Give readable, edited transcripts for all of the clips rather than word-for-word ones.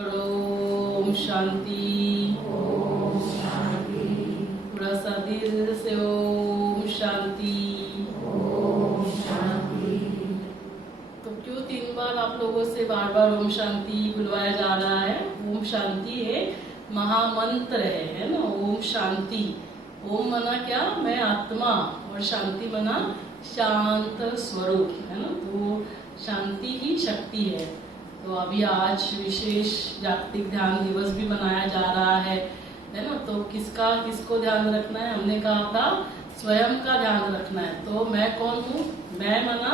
ओम शांति। थोड़ा सा दिल से ओम शांति। तो क्यों 3 बार आप लोगों से बार बार ओम शांति बुलवाया जा रहा है? ओम शांति एक महामंत्र है ना। ओम शांति। ओम मना क्या? मैं आत्मा, और शांति मना शांत स्वरूप, है ना। तो शांति ही शक्ति है। तो अभी आज विशेष जागतिक ध्यान दिवस भी मनाया जा रहा है ना। तो किसको ध्यान रखना है? हमने कहा था स्वयं का ध्यान रखना है। तो मैं कौन हूँ? मैं मना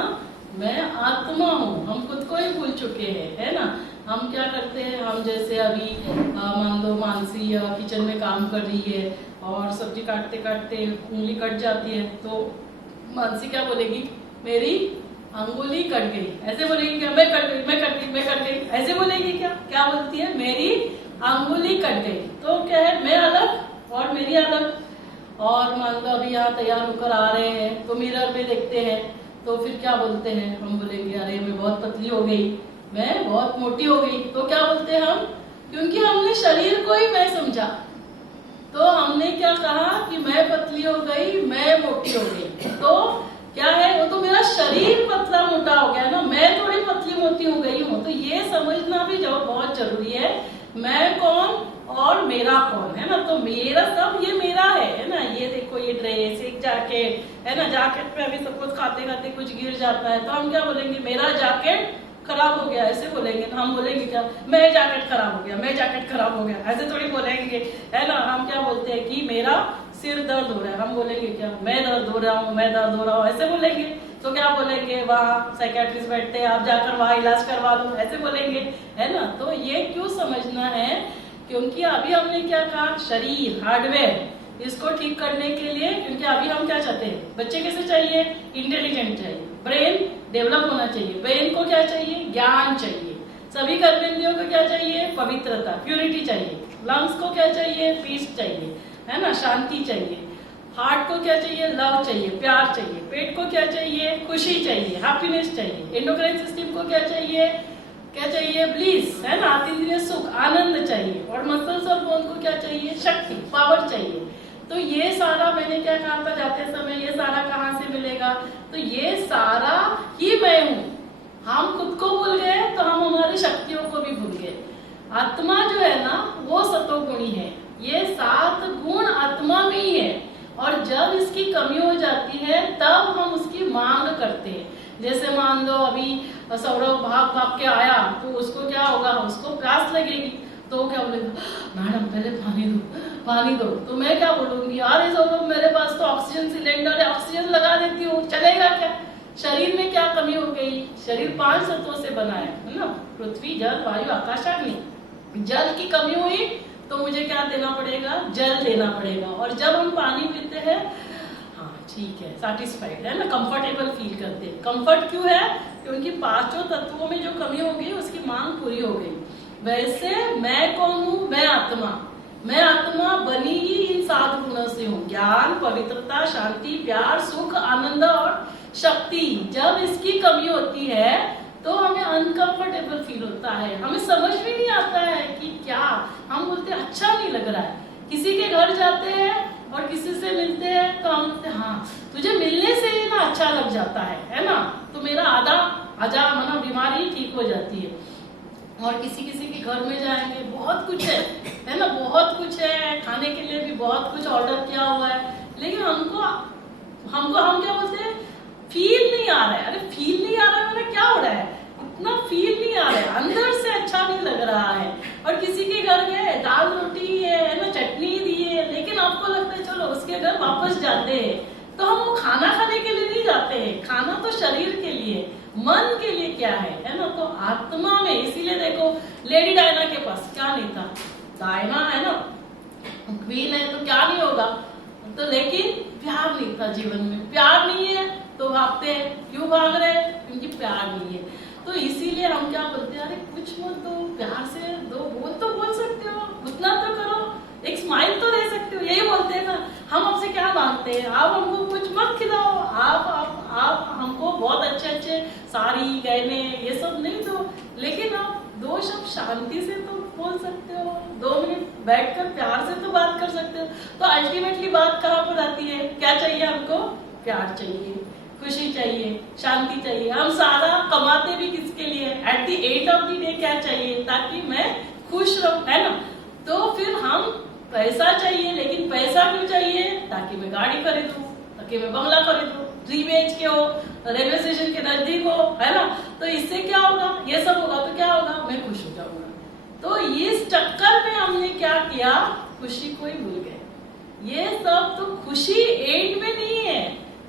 मैं आत्मा हूँ। हम खुद को ही भूल चुके हैं, है ना। हम क्या करते हैं, हम जैसे अभी मान लो मानसी किचन में काम कर रही है और सब्जी काटते काटते उंगली कट जाती है, तो मानसी क्या बोलेगी? मेरी अंगुली कट गई। ऐसे बोलेगी क्या? मैं कट गई। ऐसे बोलेगी क्या? क्या बोलती है? मेरी अंगुली कट गई। तो क्या है? मैं अलग और मेरी अलग। और मान लो अभी यहाँ तैयार होकर आ रहे हैं तो मिरर में देखते हैं, तो फिर क्या बोलते हैं? हम बोलेंगे अरे मैं बहुत पतली हो गई, मैं बहुत मोटी हो गई। तो क्या बोलते हैं हम? क्योंकि हमने शरीर को ही मैं समझा, तो हमने क्या कहा कि मैं पतली हो गई, मैं मोटी हो गई। तो क्या है? वो तो मेरा शरीर पतला मोटा हो गया ना, मैं थोड़ी पतली मोटी हो गई हूँ। तो ये समझना भी जो बहुत जरूरी है, मैं कौन और मेरा कौन, है ना। तो मेरा सब ये मेरा है ना। ये देखो, ये ड्रेस, एक जैकेट, है ना। जैकेट पे अभी सब कुछ खाते खाते कुछ गिर जाता है तो हम क्या बोलेंगे? मेरा जैकेट खराब हो गया, ऐसे बोलेंगे। हम बोलेंगे क्या? मैं जैकेट खराब हो गया, मैं जैकेट खराब हो गया, ऐसे थोड़ी बोलेंगे, है ना। हम क्या बोलते हैं कि मेरा सिर दर्द हो रहा है, हम बोलेंगे क्या? मैं दर्द हो रहा हूँ, मैं दर्द हो रहा हूँ, ऐसे बोलेंगे। तो क्या बोलेंगे? वहाँ साइकियाट्रिस्ट बैठते हैं, आप जाकर वहाँ इलाज करवा दो, ऐसे बोलेंगे, है ना। तो ये क्यों समझना है? क्योंकि अभी हमने क्या कहा? शरीर, हार्डवेयर, इसको ठीक करने के लिए। क्योंकि अभी हम क्या चाहते हैं? बच्चे कैसे चाहिए? इंटेलिजेंट चाहिए, ब्रेन डेवलप होना चाहिए। ब्रेन को क्या चाहिए? ज्ञान चाहिए। सभी कर्मेंद्रियों को क्या चाहिए? पवित्रता, प्यूरिटी चाहिए। लंग्स को क्या चाहिए? पीस चाहिए, है ना, शांति चाहिए। हार्ट को क्या चाहिए? लव चाहिए, प्यार चाहिए। पेट को क्या चाहिए? खुशी चाहिए, हैप्पीनेस चाहिए। एंडोक्राइन सिस्टम को क्या चाहिए? ब्लिस, है ना, आतीन्द्रिय सुख, आनंद चाहिए। और मसल्स और बोन को क्या चाहिए? शक्ति, पावर चाहिए। तो ये सारा मैंने क्या कहा था जाते समय, ये सारा कहाँ से मिलेगा? तो ये सारा ही मैं हूँ। हम खुद को भूल गए तो हम हमारी शक्तियों को भी भूल गए। आत्मा जो है ना, वो सतोगुणी है। ये 7 गुण आत्मा में ही है, और जब इसकी कमी हो जाती है तब हम उसकी मांग करते हैं। जैसे मान लो अभी सौरभ भाग के आया तो उसको क्या होगा? उसको प्यास लगेगी, तो क्या बोलेगा? मैडम पहले पानी दो। तो मैं क्या बोलूंगी? अरे सौरभ, मेरे पास तो ऑक्सीजन सिलेंडर है, ऑक्सीजन लगा देती हूँ, चलेगा क्या? शरीर में क्या कमी हो गई? शरीर 5 तत्वों से बना है ना, पृथ्वी, जल, वायु, आकाश, अग्नि। जल की कमी हुई तो मुझे क्या देना पड़ेगा? जल देना पड़ेगा। और जब हम पानी पीते हैं, हाँ ठीक है, सैटिस्फाइड, है ना, कंफर्टेबल फील करते हैं। कंफर्ट क्यों है? क्योंकि 5 तत्वों में जो कमी हो गई उसकी मांग पूरी हो गई। वैसे मैं कौन हूँ? मैं आत्मा बनी ही इन 7 गुणों से हूँ। ज्ञान, पवित्रता, शांति, प्यार, सुख, आनंद और शक्ति। जब इसकी कमी होती है तो हमें अनकंफर्टेबल फील होता है, हमें समझ भी नहीं आता है कि क्या। हम बोलते हैं अच्छा नहीं लग रहा है। किसी के घर जाते हैं और किसी से मिलते हैं तो हम बोलते हैं हाँ, तुझे मिलने से ही ना अच्छा लग जाता है ना। तो मेरा आजा मना बीमारी ठीक हो जाती है। और किसी के घर में जाएंगे, बहुत कुछ है ना, बहुत कुछ है, खाने के लिए भी बहुत कुछ ऑर्डर किया हुआ है, लेकिन हमको हम क्या बोलते हैं? फील नहीं आ रहा है। अरे फील नहीं आ रहा है मतलब क्या हो रहा है? इतना फील नहीं आ रहा है, अंदर से अच्छा नहीं लग रहा है। और किसी के घर गए, दाल रोटी है ना, चटनी दी है, लेकिन आपको लगता है चलो उसके घर वापस जाते हैं। तो हम वो खाना खाने के लिए नहीं जाते हैं, खाना तो शरीर के लिए, मन के लिए क्या है ना। तो आत्मा में, इसीलिए देखो लेडी डायना के पास क्या नहीं था? डायना है ना, क्वीन है, तो क्या नहीं होगा? तो लेकिन प्यार नहीं था जीवन में। प्यार नहीं है तो भागते हैं। क्यों भाग रहे हैं? क्योंकि प्यार नहीं है। तो इसीलिए हम क्या बोलते हैं? अरे कुछ मत दो, प्यार से दो, बोल सकते हो, उतना तो करो, एक स्माइल तो दे सकते हो, यही बोलते हैं ना। हम आपसे क्या मांगते हैं? आप हमको कुछ मत खिलाओ, आप हमको बहुत अच्छे साड़ी, गहने, ये सब नहीं दो, लेकिन आप दो शब्द शांति से तो बोल सकते हो, 2 मिनट बैठकर प्यार से तो बात कर सकते हो। तो अल्टीमेटली बात कहाँ पर आती है, क्या चाहिए हमको? प्यार चाहिए, खुशी चाहिए, शांति चाहिए। हम सारा कमाते भी किसके लिए? At the end of the day क्या चाहिए? ताकि मैं खुश रहूं, है ना? तो फिर हम पैसा चाहिए, लेकिन पैसा क्यों चाहिए? ताकि मैं गाड़ी खरीदूं, ताकि मैं बंगला खरीदूं, 3 BHK हो, रेलवे स्टेशन के नजदीक हो, है ना? तो इससे क्या होगा? ये सब होगा तो क्या होगा? मैं खुश हो जाऊंगा। तो इस चक्कर में हमने क्या किया? खुशी को ही भूल गए। ये सब तो खुशी एंड में नहीं है।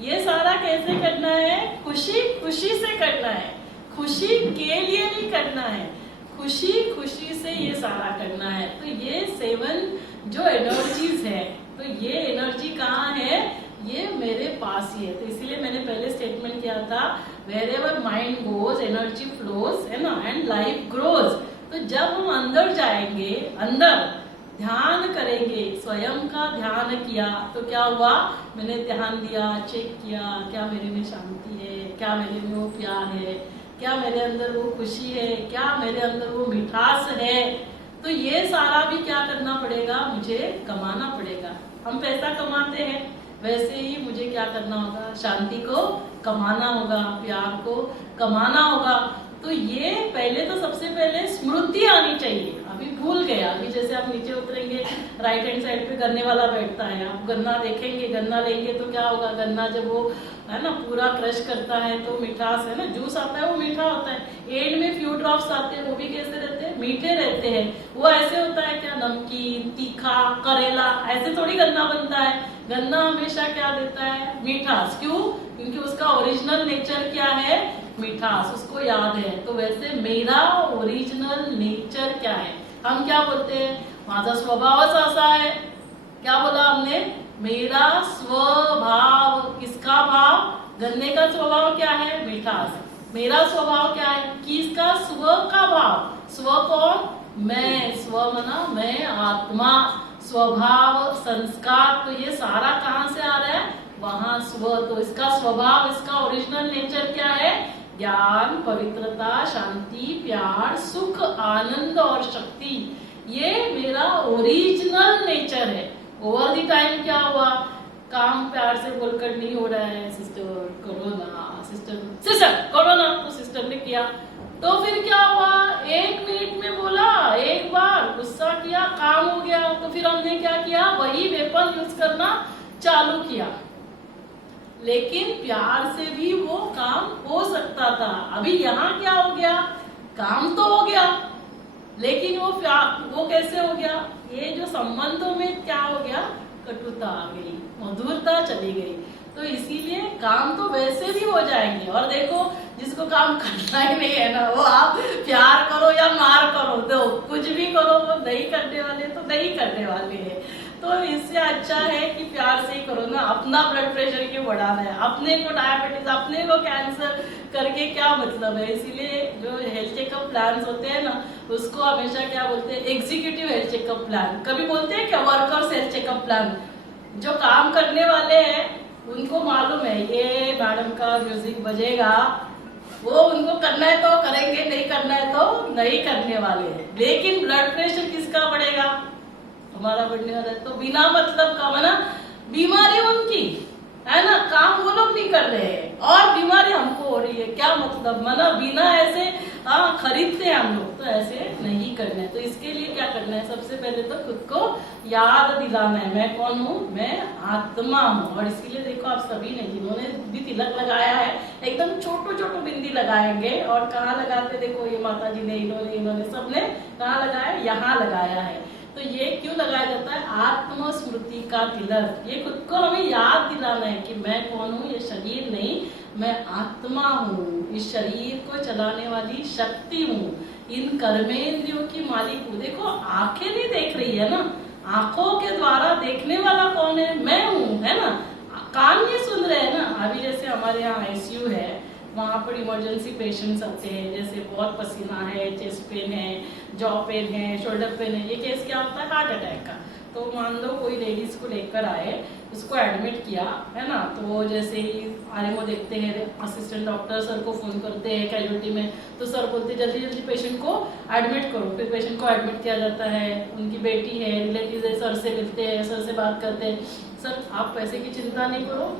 ये सारा कैसे करना है? खुशी खुशी से करना है, खुशी के लिए नहीं करना है, खुशी खुशी से ये सारा करना है। तो ये 7 जो एनर्जीज है, तो ये एनर्जी कहाँ है? ये मेरे पास ही है। तो इसीलिए मैंने पहले स्टेटमेंट किया था, wherever mind goes energy flows, है ना, एंड लाइफ ग्रोज। तो जब हम अंदर जाएंगे, अंदर ध्यान करेंगे, स्वयं का ध्यान किया, तो क्या हुआ? मैंने ध्यान दिया, चेक किया, क्या मेरे में शांति है, क्या मेरे में वो प्यार है, क्या मेरे अंदर वो खुशी है, क्या मेरे अंदर वो मिठास है। तो ये सारा भी क्या करना पड़ेगा? मुझे कमाना पड़ेगा। हम पैसा कमाते हैं, वैसे ही मुझे क्या करना होगा? शांति को कमाना होगा, प्यार को कमाना होगा। तो ये पहले तो सबसे पहले स्मृति आनी चाहिए। अभी भूल गया, अभी जैसे आप नीचे उतरेंगे, राइट हैंड साइड पे गन्ने वाला बैठता है, आप गन्ना देखेंगे, गन्ना लेंगे तो क्या होगा? गन्ना जब वो, है ना, पूरा क्रश करता है तो मिठास, है ना, जूस आता है वो मीठा होता है। एंड में फ्यू ड्रॉप्स आते हैं, वो भी कैसे रहते हैं? मीठे रहते हैं। वो ऐसे होता है क्या? नमकीन, तीखा, करेला, ऐसे थोड़ी गन्ना बनता है। गन्ना हमेशा क्या देता है? मिठास। क्यों? क्योंकि उसका ओरिजिनल नेचर क्या है? मिठास, उसको याद है। तो वैसे मेरा ओरिजिनल नेचर क्या है? हम क्या बोलते हैं? माझा स्वभावच असा है। क्या बोला हमने? मेरा स्वभाव। किसका भाव? गन्ने का स्वभाव क्या है? मिठास। मेरा स्वभाव क्या है? किसका? स्व का भाव। स्व कौन? मैं। स्व मना मैं, आत्मा, स्वभाव, संस्कार। तो ये सारा कहाँ से आ रहा है? वहां स्व। तो इसका स्वभाव, इसका ओरिजिनल नेचर क्या है? ज्ञान, पवित्रता, शांति, प्यार, सुख, आनंद और शक्ति। ये मेरा ओरिजिनल नेचर है। ओवर द टाइम क्या हुआ? काम प्यार से बोलकर नहीं हो रहा है, सिस्टर कोरोना, सिस्टर कोरोना, तो सिस्टर ने किया, तो फिर क्या हुआ? 1 मिनट में बोला, एक बार गुस्सा किया, काम हो गया। तो फिर हमने क्या किया? वही वेपन यूज करना चालू किया। लेकिन प्यार से भी वो काम हो सकता था। अभी यहाँ क्या हो गया? काम तो हो गया, लेकिन वो कैसे हो गया? ये जो संबंधों में क्या हो गया? कटुता आ गई, मधुरता चली गई। तो इसीलिए काम तो वैसे भी हो जाएंगे। और देखो, जिसको काम करना ही नहीं है ना, वो आप प्यार करो या मार करो, तो कुछ भी करो, वो नहीं करने वाले तो नहीं करने वाले हैं। तो इससे अच्छा है कि प्यार से ही करो ना। अपना ब्लड प्रेशर क्यों बढ़ाना है? अपने को डायबिटीज, अपने को कैंसर करके क्या मतलब है? इसीलिए जो हेल्थ चेकअप प्लान होते हैं ना, उसको हमेशा क्या बोलते हैं? Executive health checkup plan. कभी बोलते हैं क्या वर्कर्स हेल्थ चेकअप प्लान? जो काम करने वाले हैं उनको मालूम है ये मैडम का म्यूजिक बजेगा, वो उनको करना है तो करेंगे, नहीं करना है तो नहीं करने वाले हैं। लेकिन ब्लड प्रेशर किसका बढ़ेगा? हमारा बढ़ने वाला है। तो बिना मतलब का, माना बीमारी उनकी है ना, काम वो लोग नहीं कर रहे हैं और बीमारी हमको हो रही है। क्या मतलब? माना बिना ऐसे खरीदते हैं हम लोग, तो ऐसे नहीं करना है। तो इसके लिए क्या करना है? सबसे पहले तो खुद को याद दिलाना है, मैं कौन हूँ? मैं आत्मा हूँ। और इसीलिए देखो, आप सभी ने जिन्होंने भी तिलक लगाया है, एकदम छोटो छोटो बिंदी लगाएंगे। और कहाँ लगाते? देखो, ये माता जी ने, इन्होंने सबने कहाँ लगाया? यहाँ लगाया है। तो ये क्यों लगाया जाता है? आत्म स्मृति का तिलक। ये खुद को हमें याद दिलाना है कि मैं कौन हूँ, ये शरीर नहीं, मैं आत्मा हूँ, इस शरीर को चलाने वाली शक्ति हूँ, इन कर्मेंद्रियों की मालिक हूँ। देखो, आंखें नहीं देख रही है ना, आंखों के द्वारा देखने वाला कौन है? मैं हूँ, है ना। कान नहीं सुन रहे हैं ना। अभी जैसे हमारे यहाँ ICU है, वहाँ पर इमरजेंसी पेशेंट्स आते हैं, जैसे बहुत पसीना है, चेस्ट पेन है, जॉ पेन है, शोल्डर पेन है। ये केस क्या होता है? हार्ट अटैक का। तो मान लो कोई लेडीज को लेकर आए, उसको एडमिट किया है ना, तो जैसे ही आरएमओ देखते हैं, असिस्टेंट डॉक्टर सर को फोन करते हैं कैजुअलिटी में, तो सर बोलते हैं जल्दी जल्दी पेशेंट को एडमिट करो। फिर पेशेंट को एडमिट किया जाता है, उनकी बेटी है, रिलेटिव है, सर से मिलते हैं, सर से बात करते हैं, सर आप पैसे की चिंता नहीं करो,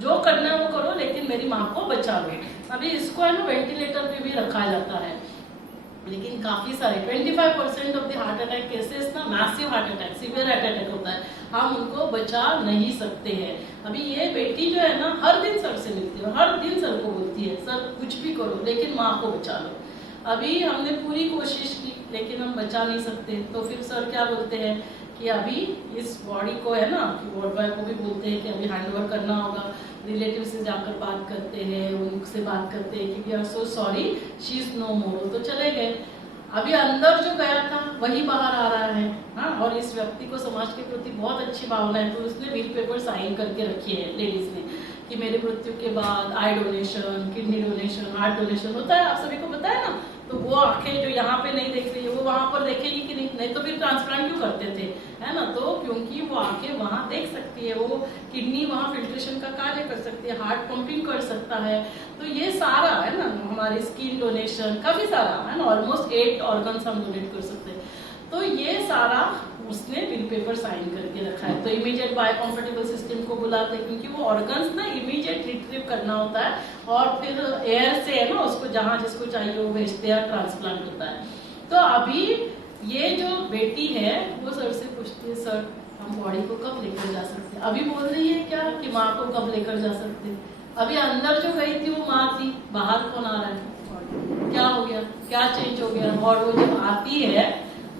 जो करना है वो करो, लेकिन मेरी माँ को बचा लो। अभी इसको है ना वेंटिलेटर पे भी रखा जाता है, लेकिन काफी सारे 25% of the heart attack cases ना massive heart attack, severe heart attack होता है, हम उनको बचा नहीं सकते हैं। अभी ये बेटी जो है ना हर दिन सर से मिलती है, हर दिन सर को बोलती है सर कुछ भी करो लेकिन माँ को बचा लो। अभी हमने पूरी कोशिश की लेकिन हम बचा नहीं सकते, तो फिर सर क्या बोलते हैं कि अभी इस बॉडी को है ना, कि वार्ड बॉय को भी बोलते हैं कि अभी हैंड ओवर करना होगा, रिलेटिव से जाकर बात करते हैं, उनसे बात करते हैं कि we are so sorry she is no more, तो चले गए। अभी अंदर जो गया था वही बाहर आ रहा है, हाँ, और इस व्यक्ति को समाज के प्रति बहुत अच्छी भावना है, तो उसने व्हील पेपर साइन करके रखी है लेडीज ने कि मेरे मृत्यु के बाद आई donation, kidney donation, heart donation होता है, आप सभी को पता है ना। तो वो आंखें जो यहाँ पे नहीं देख रही है वो वहां पर देखेगी कि नहीं तो फिर ट्रांसप्लांट क्यों करते थे, है ना, तो क्योंकि वो आंखें वहां देख सकती है, वो किडनी वहां फिल्ट्रेशन का कार्य कर सकती है, हार्ट पंपिंग कर सकता है, तो ये सारा है ना, हमारे स्किन डोनेशन काफी सारा है ना, ऑलमोस्ट 8 ऑर्गन्स हम डोनेट कर सकते हैं, तो ये सारा उसने बिल पेपर साइन करके रखा है। तो इमीडिएट बायोकम्पैटिबल सिस्टम को बुलाते हैं क्योंकि वो ऑर्गन्स ना इमीडिएट रिट्रीव करना होता है और फिर एयर से है ना उसको जहां जिसको चाहिए वो भेजते हैं, ट्रांसप्लांट होता है। तो अभी ये जो बेटी है वो सर से पूछती है सर हम बॉडी को कब लेकर जा सकते हैं, अभी बोल रही है क्या कि माँ को कब लेकर जा सकते हैं। अभी अंदर जो गई थी वो माँ थी, बाहर कौन आ रहा है, क्या हो गया, क्या चेंज हो गया, और वो जब आती है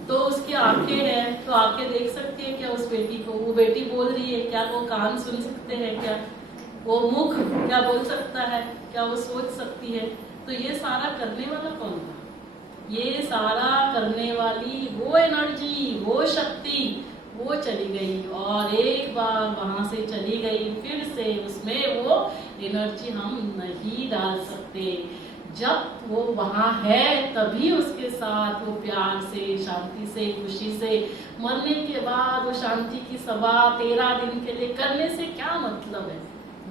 तो उसकी आंखें हैं, तो आंखें देख सकती है क्या उस बेटी को, वो बेटी बोल रही है क्या, वो कान सुन सकते हैं क्या, वो मुख क्या बोल सकता है, क्या वो सोच सकती है। तो ये सारा करने वाला कौन था, ये सारा करने वाली वो एनर्जी, वो शक्ति वो चली गई, और एक बार वहां से चली गई फिर से उसमें वो एनर्जी हम नहीं डाल सकते। जब वो वहां है तभी उसके साथ वो प्यार से, शांति से, खुशी से, मरने के बाद वो शांति की सभा 13 दिन के लिए करने से क्या मतलब है,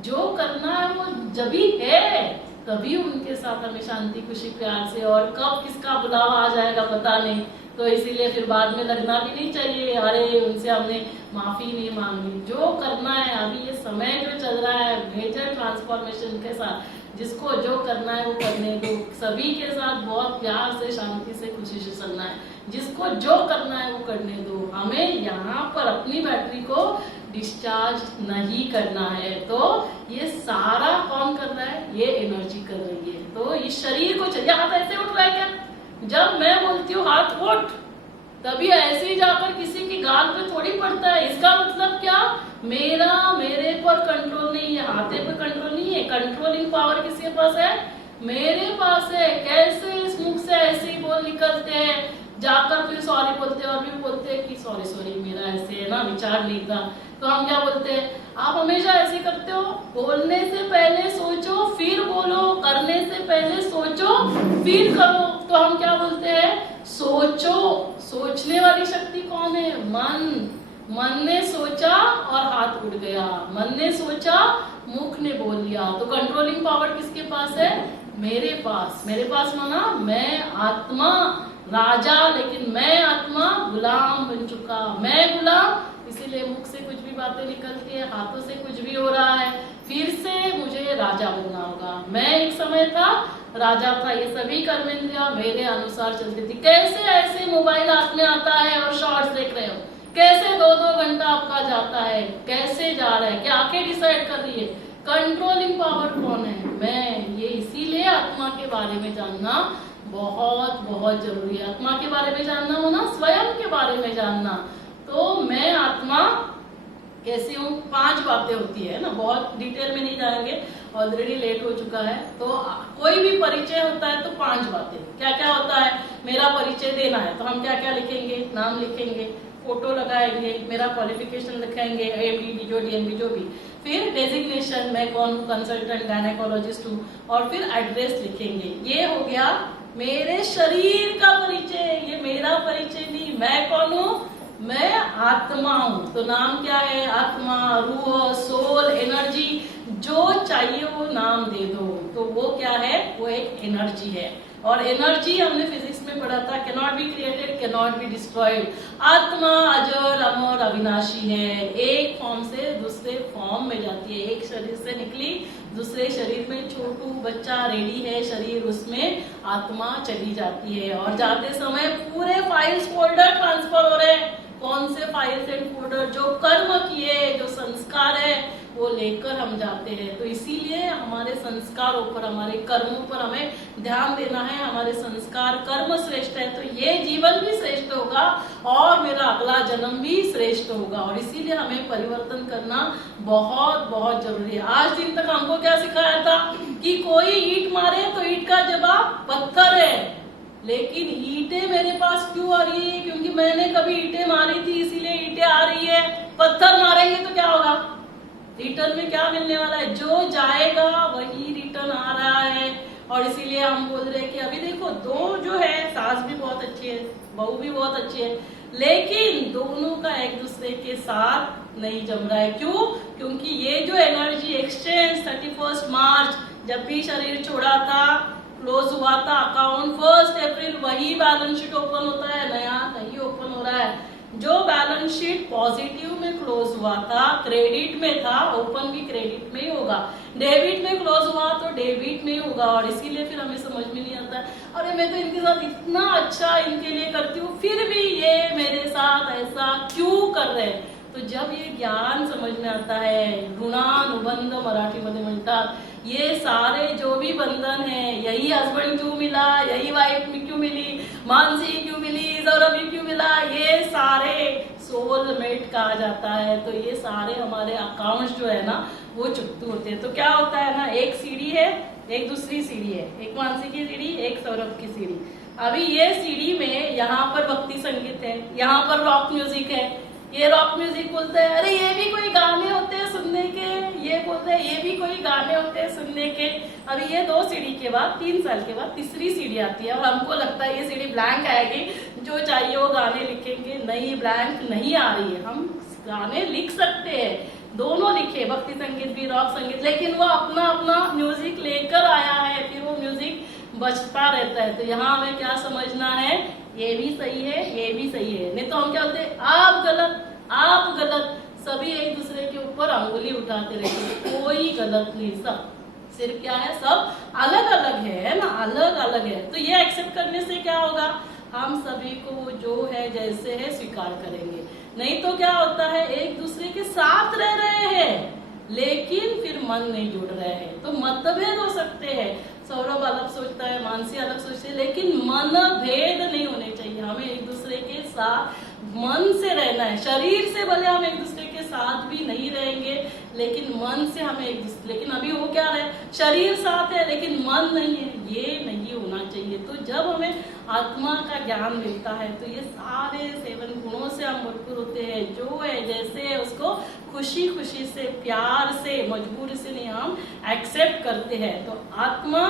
जो करना है वो जब भी है तभी उनके साथ हमें शांति, खुशी, प्यार से, और कब किसका बुलावा आ जाएगा पता नहीं, तो इसीलिए फिर बाद में लगना भी नहीं चाहिए अरे उनसे हमने माफी नहीं मांगी। जो करना है अभी ये समय जो चल रहा है मेजर ट्रांसफॉर्मेशन के साथ, जिसको जो करना है वो करने दो, सभी के साथ बहुत प्यार से, शांति से, खुशी से चलना है, जिसको जो करना है वो करने दो। हमें यहाँ पर अपनी बैटरी को डिस्चार्ज नहीं करना है। तो ये सारा कौन कर रहा है, ये एनर्जी कर रही है। तो इस शरीर को चलिए, हाथ ऐसे उठ रहा है क्या, जब मैं बोलती हूँ हाथ उठ तभी ऐसे ही जाकर किसी की गाल पे थोड़ी पड़ता है, इसका मतलब क्या, मेरे पर कंट्रोल नहीं है, हाथे पर कंट्रोल नहीं है, कंट्रोलिंग पावर किसके पास है, मेरे पास है। कैसे इस मुख से ऐसे ही बोल निकलते हैं, जाकर फिर सॉरी बोलते हैं और भी बोलते हैं कि सॉरी मेरा ऐसे है ना विचार नहीं था, तो हम क्या बोलते हैं, आप हमेशा ऐसे करते हो, बोलने से पहले सोचो फिर बोलो, करने से पहले सोचो फिर करो, तो हम क्या बोलते हैं, सोचो। सोचने वाली शक्ति कौन है, मन ने सोचा और हाथ उठ गया, मन ने सोचा मुख ने बोल लिया, तो कंट्रोलिंग पावर किसके पास है, मेरे पास माना मैं आत्मा राजा, लेकिन मैं आत्मा गुलाम बन चुका, मैं गुलाम, इसीलिए मुख से कुछ भी बातें निकलती है, हाथों से कुछ भी हो रहा है, फिर से मुझे राजा बनना होगा। मैं एक समय था राजा था, ये सभी कर्मेंद्रियां मेरे अनुसार चलती थी। कैसे ऐसे मोबाइल हाथ में आता है और शॉर्ट्स देख रहे हो, कैसे 2-2 घंटा आपका जाता है, कैसे जा रहा है, क्या आंखें डिसाइड कर रही है, कंट्रोलिंग पावर कौन है, मैं। ये इसीलिए आत्मा के बारे में जानना बहुत बहुत जरूरी है। आत्मा के बारे में जानना होना स्वयं के बारे में जानना। तो मैं आत्मा कैसी हूँ, 5 बातें होती है ना, बहुत डिटेल में नहीं जाएंगे, ऑलरेडी लेट हो चुका है। तो कोई भी परिचय होता है तो 5 बातें, क्या क्या होता है, मेरा परिचय देना है तो हम क्या क्या लिखेंगे, नाम लिखेंगे, फोटो लगाएंगे, मेरा क्वालिफिकेशन लिखेंगे, AMD जो DMB जो भी, फिर डेजिग्नेशन, मैं कौन हूँ, कंसल्टेंट गायनेकोलॉजिस्ट हूँ, और फिर एड्रेस लिखेंगे। ये हो गया मेरे शरीर का परिचय, ये मेरा परिचय नहीं, मैं कौन हूँ, मैं आत्मा हूँ। तो नाम क्या है? आत्मा, रूह, सोल, एनर्जी, जो चाहिए वो नाम दे दो। तो वो क्या है? वो एक एनर्जी है। और एनर्जी हमने फिजिक्स में पढ़ा था, can not be created, can not be destroyed. आत्मा अजर, अमर, अविनाशी है। एक फॉर्म से दूसरे फॉर्म में जाती है। एक शरीर से निकली दूसरे शरीर में, छोटू बच्चा रेडी है शरीर, उसमें आत्मा चली जाती है। और जाते समय पूरे फाइल्स फोल्डर ट्रांसफर हो रहे हैं। कौन से फाइल्स एंड फोल्डर? जो कर्म किए, जो संस्कार है, वो लेकर हम जाते हैं। तो इसीलिए हमारे संस्कारों पर, हमारे कर्मों पर हमें ध्यान देना है। हमारे संस्कार, कर्म श्रेष्ठ है तो ये जीवन भी श्रेष्ठ होगा और मेरा अगला जन्म भी श्रेष्ठ होगा। और इसीलिए हमें परिवर्तन करना बहुत बहुत जरूरी है। आज दिन तक हमको क्या सिखाया था कि कोई ईंट मारे तो ईंट का जवाब पत्थर है। लेकिन ईंटें मेरे पास क्यों आ रही है? क्योंकि मैंने कभी ईंटें मारी थी, इसीलिए ईंटें आ रही है। पत्थर मारेंगे तो क्या होगा? रिटर्न में क्या मिलने वाला है? जो जाएगा वही रिटर्न आ रहा है। और इसीलिए हम बोल रहे हैं कि अभी देखो, दो जो है, सास भी बहुत अच्छी है, बहू भी बहुत अच्छी है, लेकिन दोनों का एक दूसरे के साथ नहीं जम रहा है। क्यों? क्योंकि ये जो एनर्जी एक्सचेंज 31 मार्च जब भी शरीर छोड़ा था, क्लोज हुआ था अकाउंट, 1 अप्रैल वही बैलेंस शीट ओपन होता है, नया नहीं ओपन हो रहा है। जो बैलेंस शीट पॉजिटिव में क्लोज हुआ था, क्रेडिट में था, ओपन भी क्रेडिट में ही होगा। डेबिट में क्लोज हुआ तो डेबिट में ही होगा। और इसीलिए फिर हमें समझ में नहीं आता, अरे मैं तो इनके साथ इतना अच्छा इनके लिए करती हूँ, फिर भी ये मेरे साथ ऐसा क्यों कर रहे हैं? तो जब ये ज्ञान समझ में आता है, ऋणानुबंध मराठी मध्ये म्हणतात, ये सारे जो भी बंधन है, यही हस्बैंड क्यों मिला, यही वाइफ क्यों मिली, मानसी क्यों मिली, सौरभी क्यों मिला, ये सारे सोलमेट कहा जाता है। तो ये सारे हमारे अकाउंट्स जो है ना, वो चुकते होते हैं। तो क्या होता है ना, एक सीढ़ी है, एक दूसरी सीढ़ी है, एक मानसी की सीढ़ी, एक सौरभ की सीढ़ी। अभी ये सीढ़ी में यहाँ पर भक्ति संगीत है, यहाँ पर रॉक म्यूजिक है। ये रॉक म्यूजिक बोलते हैं, अरे ये भी कोई गाने होते हैं सुनने के, ये बोलते हैं ये भी कोई गाने होते हैं सुनने के। अभी ये 2 सीढ़ी के बाद 3 साल के बाद तीसरी सीढ़ी आती है और हमको लगता है ये सीढ़ी ब्लैंक आएगी, जो चाहिए वो गाने लिखेंगे। नहीं, ब्लैंक नहीं आ रही है, हम गाने लिख सकते हैं, दोनों लिखे, भक्ति संगीत भी, रॉक संगीत, लेकिन वो अपना अपना म्यूजिक लेकर आया है, फिर वो म्यूजिक बजता रहता है। तो यहाँ हमें क्या समझना है, ये भी सही है, ये भी सही है। नहीं तो हम क्या बोलते हैं, आप गलत, आप गलत, सभी एक दूसरे के ऊपर अंगुली उठाते रहते हैं। कोई गलत नहीं, सब सिर्फ क्या है, सब अलग अलग है ना, अलग अलग है। तो ये एक्सेप्ट करने से क्या होगा, हम सभी को जो है जैसे है स्वीकार करेंगे। नहीं तो क्या होता है, एक दूसरे के साथ रह रहे हैं लेकिन फिर मन नहीं जुड़ रहे हैं। तो मतभेद हो सकते हैं, सौरभ अलग सोचता है, मानसी अलग सोचती है, लेकिन मन भेद नहीं होने चाहिए। हमें एक दूसरे के साथ मन से रहना है। शरीर से भले हम एक दूसरे के साथ भी नहीं रहेंगे, लेकिन मन से हमें एक दूसरे, लेकिन अभी वो क्या है, शरीर साथ है लेकिन मन नहीं है, ये नहीं होना चाहिए। तो जब हमें आत्मा का ज्ञान मिलता है तो ये सारे 7 गुणों से हम भरपूर होते हैं। जो है जैसे है उसको खुशी खुशी से, प्यार से, मजबूरी से नहीं, हम एक्सेप्ट करते हैं। तो आत्मा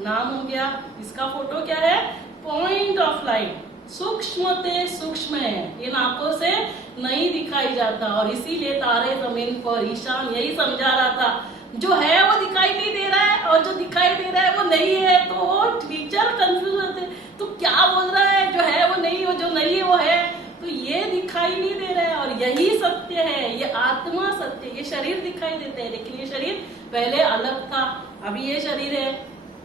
नाम हो गया, इसका फोटो क्या है, पॉइंट ऑफ लाइट, सूक्ष्म ते सूक्ष्म है, इन आंखों से नहीं दिखाई जाता। और इसीलिए तारे जमीन पर, ईशान यही समझा रहा था, जो है वो दिखाई नहीं दे रहा है और जो दिखाई दे रहा है वो नहीं है। तो टीचर कंफ्यूज होते, तो क्या बोल रहा है, जो है वो नहीं, हो जो नहीं है वो है। तो ये दिखाई नहीं दे रहा है और यही सत्य है, ये आत्मा सत्य। ये शरीर दिखाई देता है लेकिन ये शरीर पहले अलग था, अभी ये शरीर है,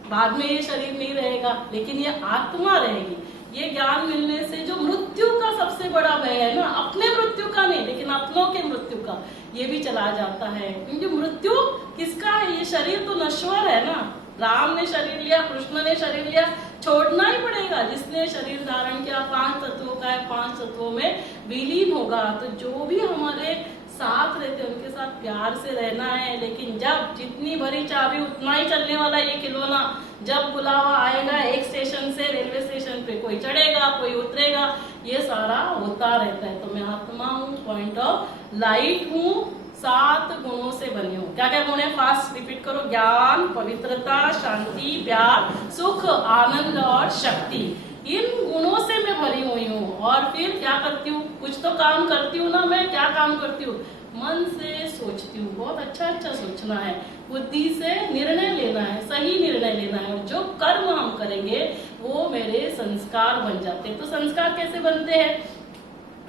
बाद में ये शरीर नहीं रहेगा, लेकिन ये आत्मा रहेगी। ये ज्ञान मिलने से जो मृत्यु का सबसे बड़ा भय है ना, अपने मृत्यु का नहीं लेकिन अपनों के मृत्यु का, ये भी चला जाता है। क्योंकि मृत्यु किसका है, ये शरीर तो नश्वर है ना। राम ने शरीर लिया, कृष्ण ने शरीर लिया, छोड़ना ही पड़ेगा। जिसने शरीर धारण किया 5 तत्वों का है, 5 तत्वों में विलीन होगा। तो जो भी हमारे साथ रहते हैं उनके साथ प्यार से रहना है। लेकिन जब जितनी भरी चाबी उतना ही चलने वाला ये खिलौना, जब बुलावा आएगा एक स्टेशन से, रेलवे स्टेशन पे कोई चढ़ेगा कोई उतरेगा, ये सारा होता रहता है। तो मैं आत्मा हूँ, पॉइंट ऑफ लाइट हूँ, 7 गुणों से बनी हूँ। क्या क्या गुण है, फास्ट रिपीट करो, ज्ञान, पवित्रता, शांति, प्यार, सुख, आनंद और शक्ति। इन गुणों से मैं भरी हुई हूँ। और फिर क्या करती हूँ, कुछ तो काम करती हूँ ना, मैं क्या काम करती हूँ, मन से सोचती हूँ। बहुत अच्छा अच्छा सोचना है, बुद्धि से निर्णय लेना है, सही निर्णय लेना है। और जो कर्म हम करेंगे वो मेरे संस्कार बन जाते हैं। तो संस्कार कैसे बनते हैं,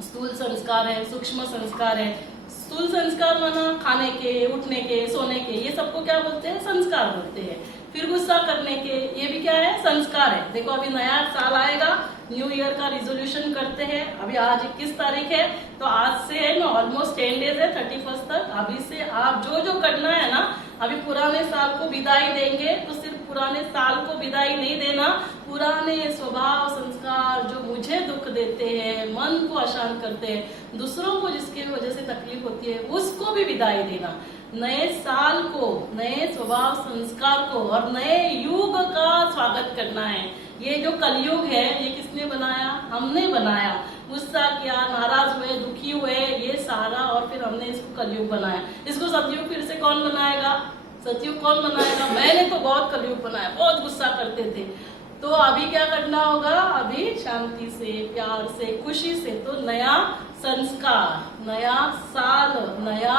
स्थूल संस्कार है, सूक्ष्म संस्कार है। स्थूल संस्कार माना खाने के, उठने के, सोने के, ये सबको क्या बोलते हैं, संस्कार बोलते हैं। फिर गुस्सा करने के, ये भी क्या है, संस्कार है। देखो अभी नया साल आएगा, न्यू ईयर का रिजोल्यूशन करते हैं। अभी आज 21 तारीख है, तो आज से है ना ऑलमोस्ट 10 डेज है 31 तक। अभी से आप जो जो करना है ना, अभी पुराने साल को विदाई देंगे, तो सिर्फ पुराने साल को विदाई नहीं देना, पुराने स्वभाव संस्कार जो मुझे दुख देते हैं, मन को अशांत करते हैं, दूसरों को जिसकी वजह से तकलीफ होती है, उसको भी विदाई देना। नए साल को, नए स्वभाव संस्कार को और नए युग का स्वागत करना है। ये जो कलयुग है, ये किसने बनाया, हमने बनाया। गुस्सा किया, नाराज हुए, दुखी हुए, ये सारा, और फिर हमने इसको कलयुग बनाया। इसको सतयुग फिर से कौन बनाएगा, सतयुग कौन बनाएगा, मैंने तो बहुत कलयुग बनाया, बहुत गुस्सा करते थे। तो अभी क्या करना होगा, अभी शांति से, प्यार से, खुशी से। तो नया संस्कार, नया साल, नया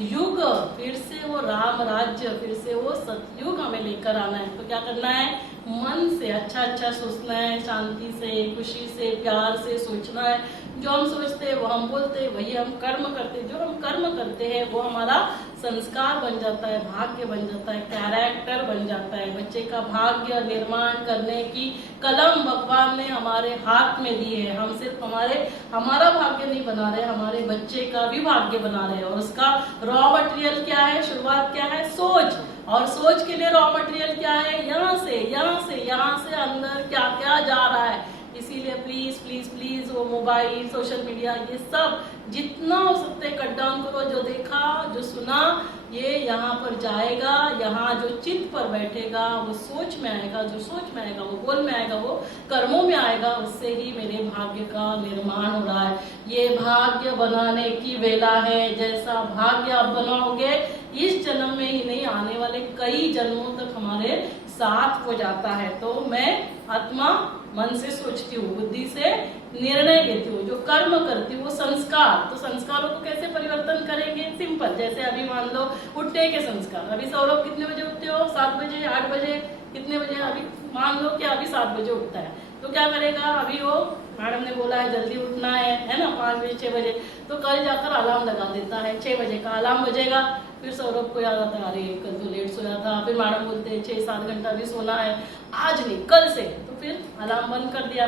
युग, फिर से वो राम राज्य, फिर से वो सतयुग हमें लेकर आना है। तो क्या करना है, मन से अच्छा अच्छा सोचना है, शांति से, खुशी से, प्यार से सोचना है। जो हम सोचते हैं वो हम बोलते हैं, वही हम कर्म करते हैं। जो हम कर्म करते हैं वो हमारा संस्कार बन जाता है, भाग्य बन जाता है, कैरेक्टर बन जाता है। बच्चे का भाग्य निर्माण करने की कलम भगवान ने हमारे हाथ में दी है। हम सिर्फ हमारा भाग्य नहीं बना रहे, हमारे बच्चे का भी भाग्य बना रहे हैं। और उसका रॉ मटेरियल क्या है, शुरुआत क्या है, सोच। और सोच के लिए रॉ मटेरियल क्या है, यहाँ से यहाँ से यहाँ से अंदर क्या क्या जा रहा है। इसीलिए प्लीज प्लीज प्लीज वो मोबाइल, सोशल मीडिया, ये सब जितना हो सकते कट डाउन करो। जो देखा, जो सुना, ये यहाँ पर जाएगा, यहाँ जो चित्त पर बैठेगा वो सोच में आएगा, जो सोच में आएगा वो बोल में आएगा, वो कर्मों में आएगा। उससे ही मेरे भाग्य का निर्माण हो रहा है। ये भाग्य बनाने की वेला है। जैसा भाग्य आप बनाओगे, इस जन्म में ही नहीं, आने वाले कई जन्मों तक हमारे साथ हो जाता है। तो मैं आत्मा मन से सोचती हूँ, बुद्धि से निर्णय लेती हूँ, जो कर्म करती हूँ वो संस्कार। तो संस्कारों को कैसे परिवर्तन करेंगे, सिंपल। जैसे अभी मान लो उठने के संस्कार, अभी सौरभ कितने बजे उठते हो, 7 बजे, 8 बजे, कितने बजे, अभी मान लो कि अभी 7 बजे उठता है, तो क्या करेगा, अभी वो मैडम ने बोला है जल्दी उठना है ना, 5 बजे 6 बजे, तो कल जाकर अलार्म लगा देता है, 6 बजे का अलार्म बजेगा। फिर सौरभ को याद आता है, अरे कल तो लेट सोया था। फिर मैडम बोलते हैं 6-7 घंटा भी सोना है, आज नहीं कल से। तो फिर अलार्म बंद कर दिया,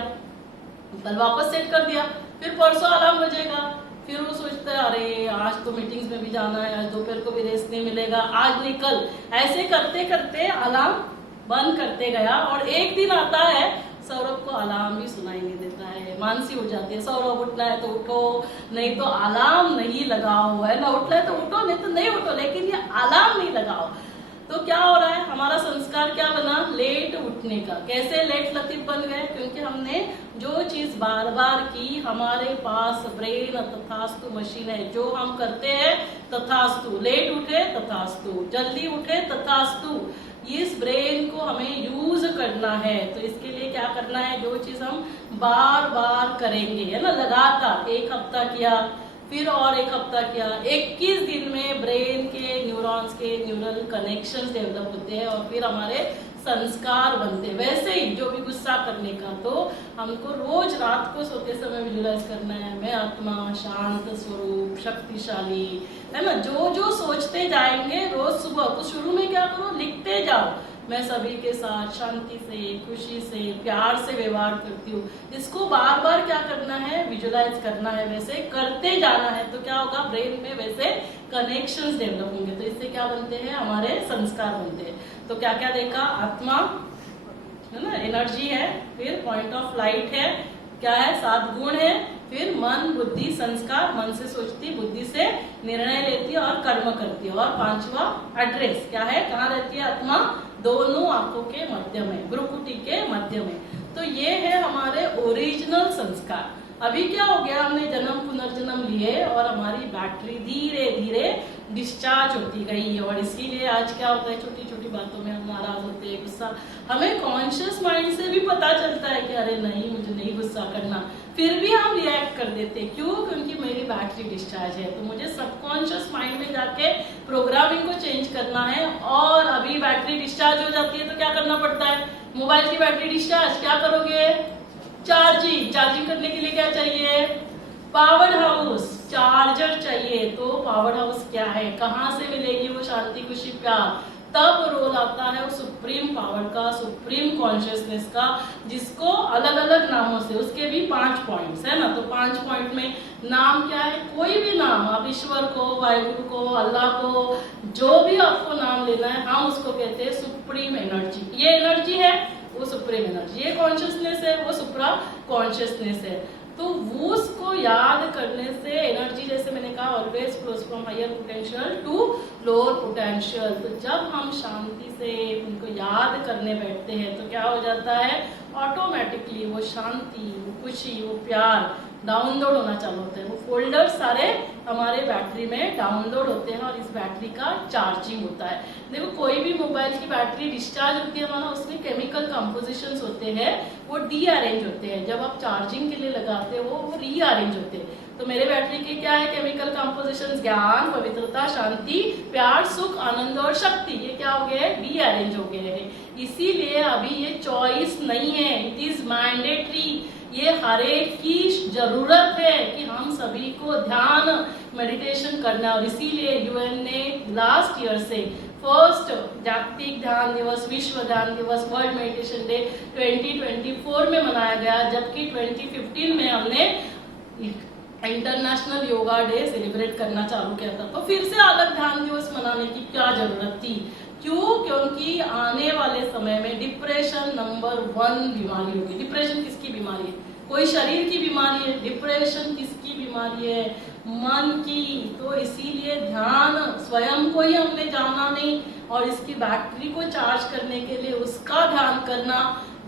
कल वापस सेट कर दिया, फिर परसों अलार्म बजेगा। फिर वो सोचता है अरे आज तो मीटिंग्स में भी जाना है, आज दोपहर को भी रेस्ट नहीं मिलेगा, आज नहीं कल। ऐसे करते करते अलार्म बंद करते गया, और एक दिन आता है सौरभ को अलार्म भी सुनाई नहीं देता है। मानसी हो जाती है, सौरभ उठना है तो उठो, नहीं तो अलार्म नहीं लगाओ, है ना, उठना है तो उठो, नहीं तो नहीं उठो, लेकिन ये अलार्म नहीं लगाओ। तो क्या हो रहा है, हमारा संस्कार क्या बना, लेट उठने का। कैसे लेट लतीफ बन गए, क्योंकि हमने जो चीज बार बार की, हमारे पास ब्रेन तथास्तु मशीन है, जो हम करते हैं तथास्तु। लेट उठे तथास्तु, जल्दी उठे तथास्तु। इस ब्रेन को हमें यूज करना है। तो इसके लिए क्या करना है, जो चीज हम बार बार करेंगे, है ना, लगातार 1 हफ्ता किया, फिर और 1 हफ्ता किया, 21 दिन में ब्रेन के न्यूरॉन्स के न्यूरल कनेक्शंस डेवलप होते हैं और फिर हमारे संस्कार बनते हैं। वैसे ही जो भी गुस्सा करने का, तो हमको रोज रात को सोते समय विजुलाइज करना है, मैं आत्मा, शांत स्वरूप, शक्तिशाली, है ना। जो जो सोचते जाएंगे रोज सुबह, तो शुरू में क्या करो, लिखते जाओ, मैं सभी के साथ शांति से, खुशी से, प्यार से व्यवहार करती हूँ। इसको बार बार क्या करना है, विजुलाइज करना है, वैसे करते जाना है। तो क्या होगा, ब्रेन में वैसे कनेक्शंस डेवलप होंगे, तो इससे क्या बनते हैं, हमारे संस्कार बनते हैं। तो क्या क्या देखा, आत्मा है ना, एनर्जी है, फिर पॉइंट ऑफ लाइट है, क्या है, 7 गुण है, फिर मन, बुद्धि, संस्कार। मन से सोचती, बुद्धि से निर्णय लेती है और कर्म करती है। और 5वां एड्रेस क्या है, कहाँ रहती है आत्मा, दोनों आंखों के मध्य में, भ्रुकुटी के मध्य में। तो ये है हमारे ओरिजिनल संस्कार। अभी क्या हो गया, हमने जन्म पुनर्जन्म लिए और हमारी बैटरी धीरे धीरे डिस्चार्ज होती गई, और इसीलिए आज क्या होता है, छोटी छोटी बातों में हम नाराज होते हैं, गुस्सा। हमें कॉन्शियस माइंड से भी पता चलता है कि अरे नहीं, मुझे नहीं गुस्सा करना, फिर भी हम रिएक्ट कर देते हैं। क्यों? क्योंकि मेरी बैटरी डिस्चार्ज है। तो मुझे सबकॉन्शियस माइंड में जाके प्रोग्रामिंग को चेंज करना है। और अभी बैटरी डिस्चार्ज हो जाती है तो क्या करना पड़ता है, मोबाइल की बैटरी डिस्चार्ज, क्या करोगे, चार्जिंग करने के लिए क्या चाहिए, पावर हाउस, चार्जर चाहिए। तो पावर हाउस क्या है, कहाँ से मिलेगी वो शांति, खुशी, प्यार? तब रोल आता है उस सुप्रीम पावर का, सुप्रीम कॉन्शियसनेस का, जिसको अलग अलग नामों से, उसके भी 5 पॉइंट्स है ना। तो 5 पॉइंट में नाम क्या है, कोई भी नाम, आप ईश्वर को, वाहिगुरु को, अल्लाह को, जो भी आपको नाम लेना है, हम उसको कहते हैं सुप्रीम एनर्जी। ये एनर्जी है वो सुप्रीम एनर्जी, ये कॉन्शियसनेस है वो सुप्रा कॉन्शियसनेस है। तो वो उसको याद करने से एनर्जी, जैसे मैंने कहा, always flows from higher potential to lower potential. तो जब हम शांति से उनको याद करने बैठते हैं तो क्या हो जाता है, ऑटोमेटिकली वो शांति, वो खुशी, वो प्यार डाउनलोड होना चालू होता है। वो फोल्डर सारे हमारे बैटरी में डाउनलोड होते हैं और इस बैटरी का चार्जिंग होता है। देखो, कोई भी मोबाइल की बैटरी डिस्चार्ज होती है हमारा, उसमें केमिकल कंपोजिशंस होते हैं, वो रीअरेंज होते हैं। जब आप चार्जिंग के लिए लगाते हो वो रीअरेंज होते हैं। तो मेरे बैटरी के क्या है केमिकल कंपोजिशंस, ज्ञान, पवित्रता, शांति, प्यार, सुख, आनंद और शक्ति। ये क्या हो गए, रीअरेंज हो गए हैं। इसीलिए अभी ये चॉइस नहीं है, इट इज मैंडेटरी। ये हर एक की जरूरत है कि हम सभी को ध्यान, मेडिटेशन करना है। और इसीलिए यूएन ने लास्ट ईयर से फर्स्ट जागतिक ध्यान दिवस, विश्व ध्यान दिवस, वर्ल्ड मेडिटेशन डे 2024 में मनाया गया, जबकि 2015 में हमने इंटरनेशनल योगा डे सेलिब्रेट करना चालू किया था। तो फिर से अलग ध्यान दिवस मनाने की क्या जरूरत थी? क्यों? क्योंकि आने वाले समय में डिप्रेशन नंबर 1 बीमारी होगी। डिप्रेशन किसकी बीमारी है? कोई शरीर की बीमारी है। डिप्रेशन किसकी बीमारी है? मन की। तो इसीलिए ध्यान स्वयं को ही हमने जाना नहीं, और इसकी बैटरी को चार्ज करने के लिए उसका ध्यान करना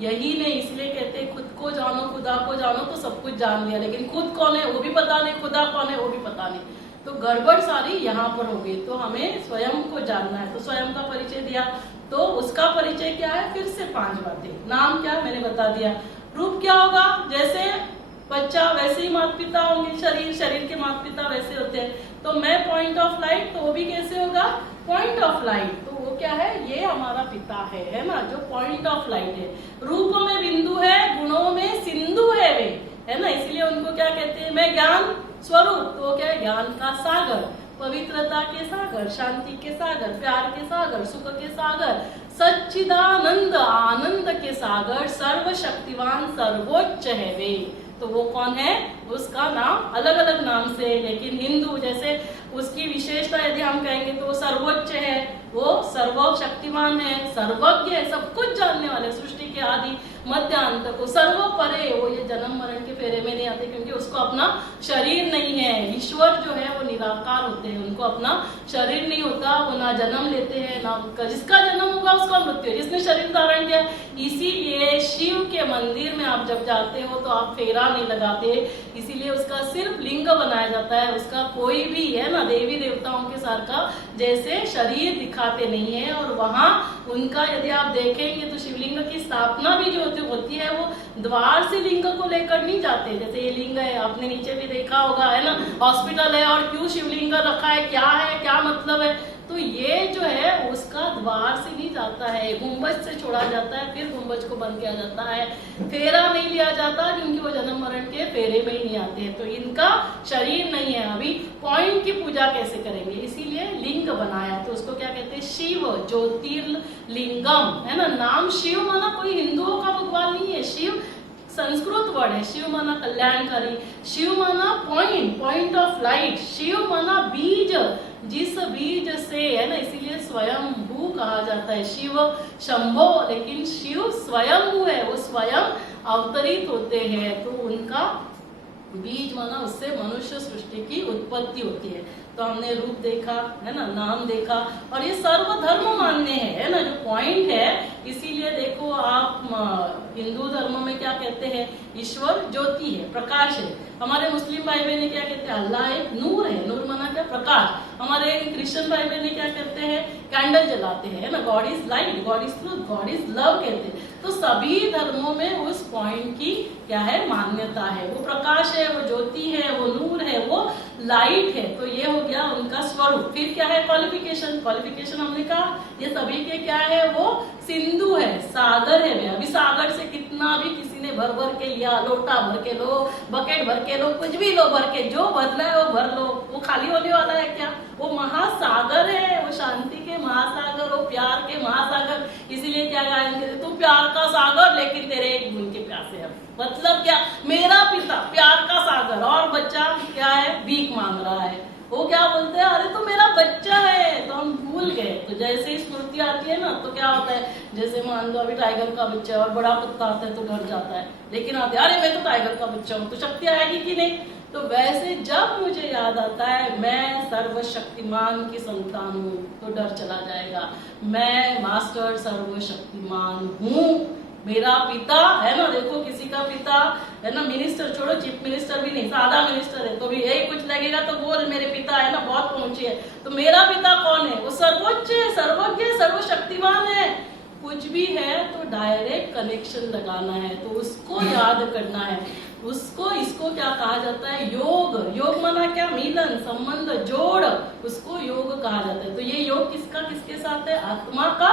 यही नहीं। इसलिए कहते हैं खुद को जानो, खुदा को जानो तो सब कुछ जान लिया, लेकिन खुद कौन है वो भी पता नहीं, खुदा कौन है वो भी पता नहीं। तो गड़बड़ सारी यहाँ पर हो गई। तो हमें स्वयं को जानना है। तो स्वयं का परिचय दिया, तो उसका परिचय क्या है? फिर से 5 बातें। नाम क्या मैंने बता दिया। रूप क्या होगा? जैसे बच्चा वैसे ही माता पिता होंगे, शरीर के माता पिता वैसे होते हैं। तो मैं पॉइंट ऑफ लाइट, तो वो भी कैसे होगा? Point of light. तो वो क्या है? ये हमारा पिता है ना, जो पॉइंट ऑफ लाइट है। रूप में बिंदु है, गुणों में सिंधु है वे, है ना। इसलिए उनको क्या कहते हैं? मैं ज्ञान स्वरूप। तो क्या है? ज्ञान का सागर, पवित्रता के सागर, शांति के सागर, प्यार के सागर, सुख के सागर, सच्चिदानंद आनंद के सागर, सर्वशक्तिवान सर्वोच्च है वे। तो वो कौन है? उसका नाम अलग अलग नाम से, लेकिन हिंदू जैसे उसकी विशेषता यदि हम कहेंगे तो सर्वोच्च है, वो सर्वशक्तिमान है, सर्वज्ञ है, सब कुछ जानने वाले, सृष्टि के आदि मध्य अंत को, सर्वपरे। वो ये जन्म मरण के फेरे में नहीं आते, क्योंकि उसको अपना शरीर नहीं है। ईश्वर जो है वो निराकार होते हैं, उनको अपना शरीर नहीं होता, वो ना जन्म लेते हैं ना उनका, जिसका जन्म होगा उसका मृत्यु है, जिसने शरीर धारण किया। इसीलिए शिव के मंदिर में आप जब जाते हो तो आप फेरा नहीं लगाते, इसीलिए उसका सिर्फ लिंग बनाया जाता है। उसका कोई भी है ना देवी देवताओं के सार का जैसे शरीर दिखाते नहीं है। और वहां उनका यदि आप देखेंगे तो शिवलिंग की स्थापना भी जो होती है वो द्वार से लिंग को लेकर नहीं जाते। जैसे ये लिंग है, आपने नीचे भी देखा होगा, है ना, हॉस्पिटल है और क्यों शिवलिंग रखा है, क्या है, क्या मतलब है? तो ये जो है उसका द्वार से नहीं जाता है, गुंबज से छोड़ा जाता है, फिर गुंबज को बंद किया जाता है, फेरा नहीं लिया जाता, क्योंकि वो जन्म मरण के फेरे में ही नहीं आते हैं। तो इनका शरीर नहीं है। अभी पॉइंट की पूजा कैसे करेंगे? इसीलिए लिंग बनाया। तो उसको क्या कहते हैं? शिव ज्योतिर्लिंगम, है ना। नाम शिव माना कोई हिंदुओं का भगवान नहीं है। शिव संस्कृत वर्ड है। शिव माना कल्याणकारी, शिव माना पॉइंट ऑफ लाइट, शिव माना बीज, जिस बीज से, है ना, इसीलिए स्वयं भू कहा जाता है। शिव शंभो, लेकिन शिव स्वयं भू है, वो स्वयं अवतरित होते हैं। तो उनका बीज माना उससे मनुष्य सृष्टि की उत्पत्ति होती है। तो हमने रूप देखा, है ना, नाम देखा, और ये सर्वधर्म मान्य है ना। जो पॉइंट है इसीलिए देखो आप हिंदू धर्म में क्या कहते हैं, ईश्वर ज्योति है, प्रकाश है। हमारे मुस्लिम भाई बहन क्या कहते हैं, अल्लाह एक नूर है, नूर माना क्या, प्रकाश। हमारे क्रिश्चियन भाई बहन क्या कहते हैं, कैंडल जलाते हैं, है ना, God is light, God is truth, God is love कहते हैं। तो सभी धर्मों में उस पॉइंट की क्या है, मान्यता है। वो प्रकाश है, वो ज्योति है, वो नूर है, वो लाइट है। तो ये हो गया उनका स्वरूप। फिर क्या है, क्वालिफिकेशन। क्वालिफिकेशन हमने कहा ये सभी के क्या है, वो सिंधु है, सागर है। अभी सागर से कितना भी किसी ने भर भर के लिया, लोटा भर के लो, बकेट भर के लो, कुछ भी लो भर के, जो भरना है वो भर लो, वो खाली होने वाला है क्या? वो महासागर है, वो शांति के महासागर, वो प्यार के महासागर। इसीलिए क्या गाएंगे, तू प्यार का सागर लेकिन तेरे एक बूंद के प्यासे है। मतलब क्या, मेरा पिता प्यार का सागर और बच्चा क्या है, भीख मांग रहा है। वो क्या बोलते हैं, अरे तो मेरा बच्चा है, तो हम भूल गए। तो जैसे ही स्मृति आती है ना, तो क्या होता है, जैसे मान लो अभी टाइगर का बच्चा और बड़ा कुत्ता आता है तो डर जाता है, लेकिन आते अरे मैं तो टाइगर का बच्चा हूँ, तो शक्ति आएगी कि नहीं? तो वैसे जब मुझे याद आता है मैं सर्वशक्तिमान की संतान हूँ, तो डर चला जाएगा। मैं मास्टर सर्वशक्तिमान हूँ, मेरा पिता है ना, देखो किसी का पिता है ना, मिनिस्टर छोड़ो, चीफ मिनिस्टर भी नहीं, सादा मिनिस्टर है, तो भी यही कुछ लगेगा तो बोल मेरे पिता है ना, बहुत पहुंचे है। तो मेरा पिता कौन है? वो सर्वोच्च है, सर्वज्ञ, सर्वशक्तिमान है। कुछ भी है तो डायरेक्ट कनेक्शन लगाना है, तो उसको याद करना है। उसको, इसको क्या कहा जाता है, योग। योग माना क्या, मिलन, संबंध, जोड़, उसको योग कहा जाता है। तो ये योग किसका किसके साथ है, आत्मा का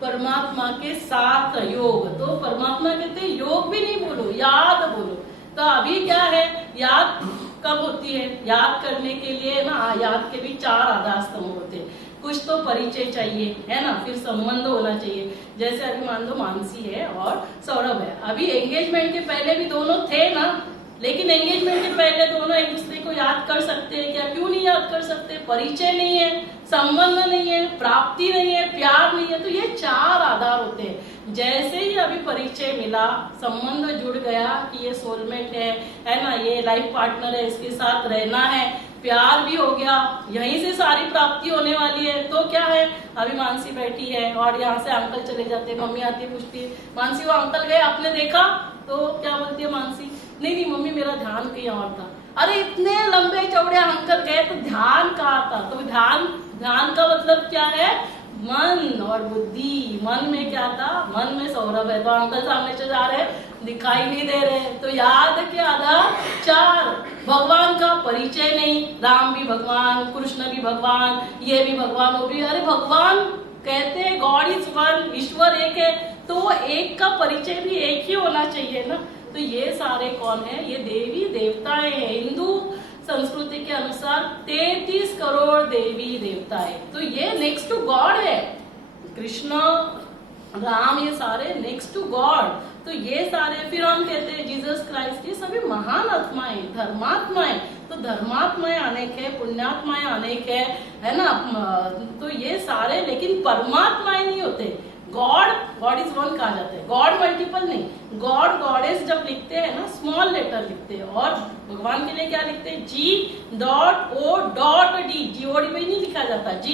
परमात्मा के साथ योग। तो परमात्मा कहते हैं योग भी नहीं बोलो, याद बोलो। तो अभी क्या है, याद कब होती है, याद करने के लिए ना, याद के भी 4 आधार स्तंभ होते हैं। कुछ तो परिचय चाहिए, है ना, फिर संबंध होना चाहिए। जैसे अभी मान लो मानसी है और सौरभ है, अभी एंगेजमेंट के पहले भी दोनों थे ना, लेकिन एंगेजमेंट के पहले दोनों एक दूसरे को याद कर सकते हैं क्या? क्यों नहीं याद कर सकते? परिचय नहीं है, संबंध नहीं है, प्राप्ति नहीं है, प्यार नहीं है। तो ये 4 आधार होते हैं। जैसे ही अभी परिचय मिला, संबंध जुड़ गया कि ये सोलमेट है ना, ये लाइफ पार्टनर है, इसके साथ रहना है, प्यार भी हो गया, यहीं से सारी प्राप्ति होने वाली है। तो क्या है, अभी मानसी बैठी है और यहाँ से अंकल चले जाते हैं, मम्मी आती पूछती है, मानसी वो अंकल गए आपने देखा? तो क्या बोलती है मानसी, नहीं नहीं मम्मी मेरा ध्यान कहीं और था। अरे इतने लंबे चौड़े अंकल गए तो ध्यान कहाँ था? तो ध्यान का मतलब क्या है, मन और बुद्धि। मन में क्या था, मन में सौरभ है, तो अंकल सामने से जा रहे दिखाई नहीं दे रहे। तो याद के आधार 4। भगवान का परिचय नहीं, राम भी भगवान, कृष्ण भी भगवान, ये भी भगवान, वो भी, अरे भगवान कहते हैं गॉड इज वन, ईश्वर एक है, तो वो एक का परिचय भी एक ही होना चाहिए ना। तो ये सारे कौन है, ये देवी देवताएं हैं। हिंदू संस्कृति के अनुसार 33 करोड़ देवी देवता है। तो ये नेक्स्ट टू गॉड है, कृष्ण, राम, ये सारे नेक्स्ट टू गॉड। तो ये सारे, फिर हम कहते हैं जीसस क्राइस्ट, ये सभी महान आत्माएं, धर्मात्माएं। तो धर्मात्माएं अनेक है, पुण्यात्माएं अनेक है ना। तो ये सारे, लेकिन परमात्माएं नहीं होते। गॉड इज वन कहा जाता है, गॉड मल्टीपल नहीं। गॉड गॉडेस जब लिखते हैं ना, स्मॉल लेटर लिखते हैं, और भगवान के लिए क्या लिखते हैं, G.O.D, GOD पे नहीं लिखा जाता। G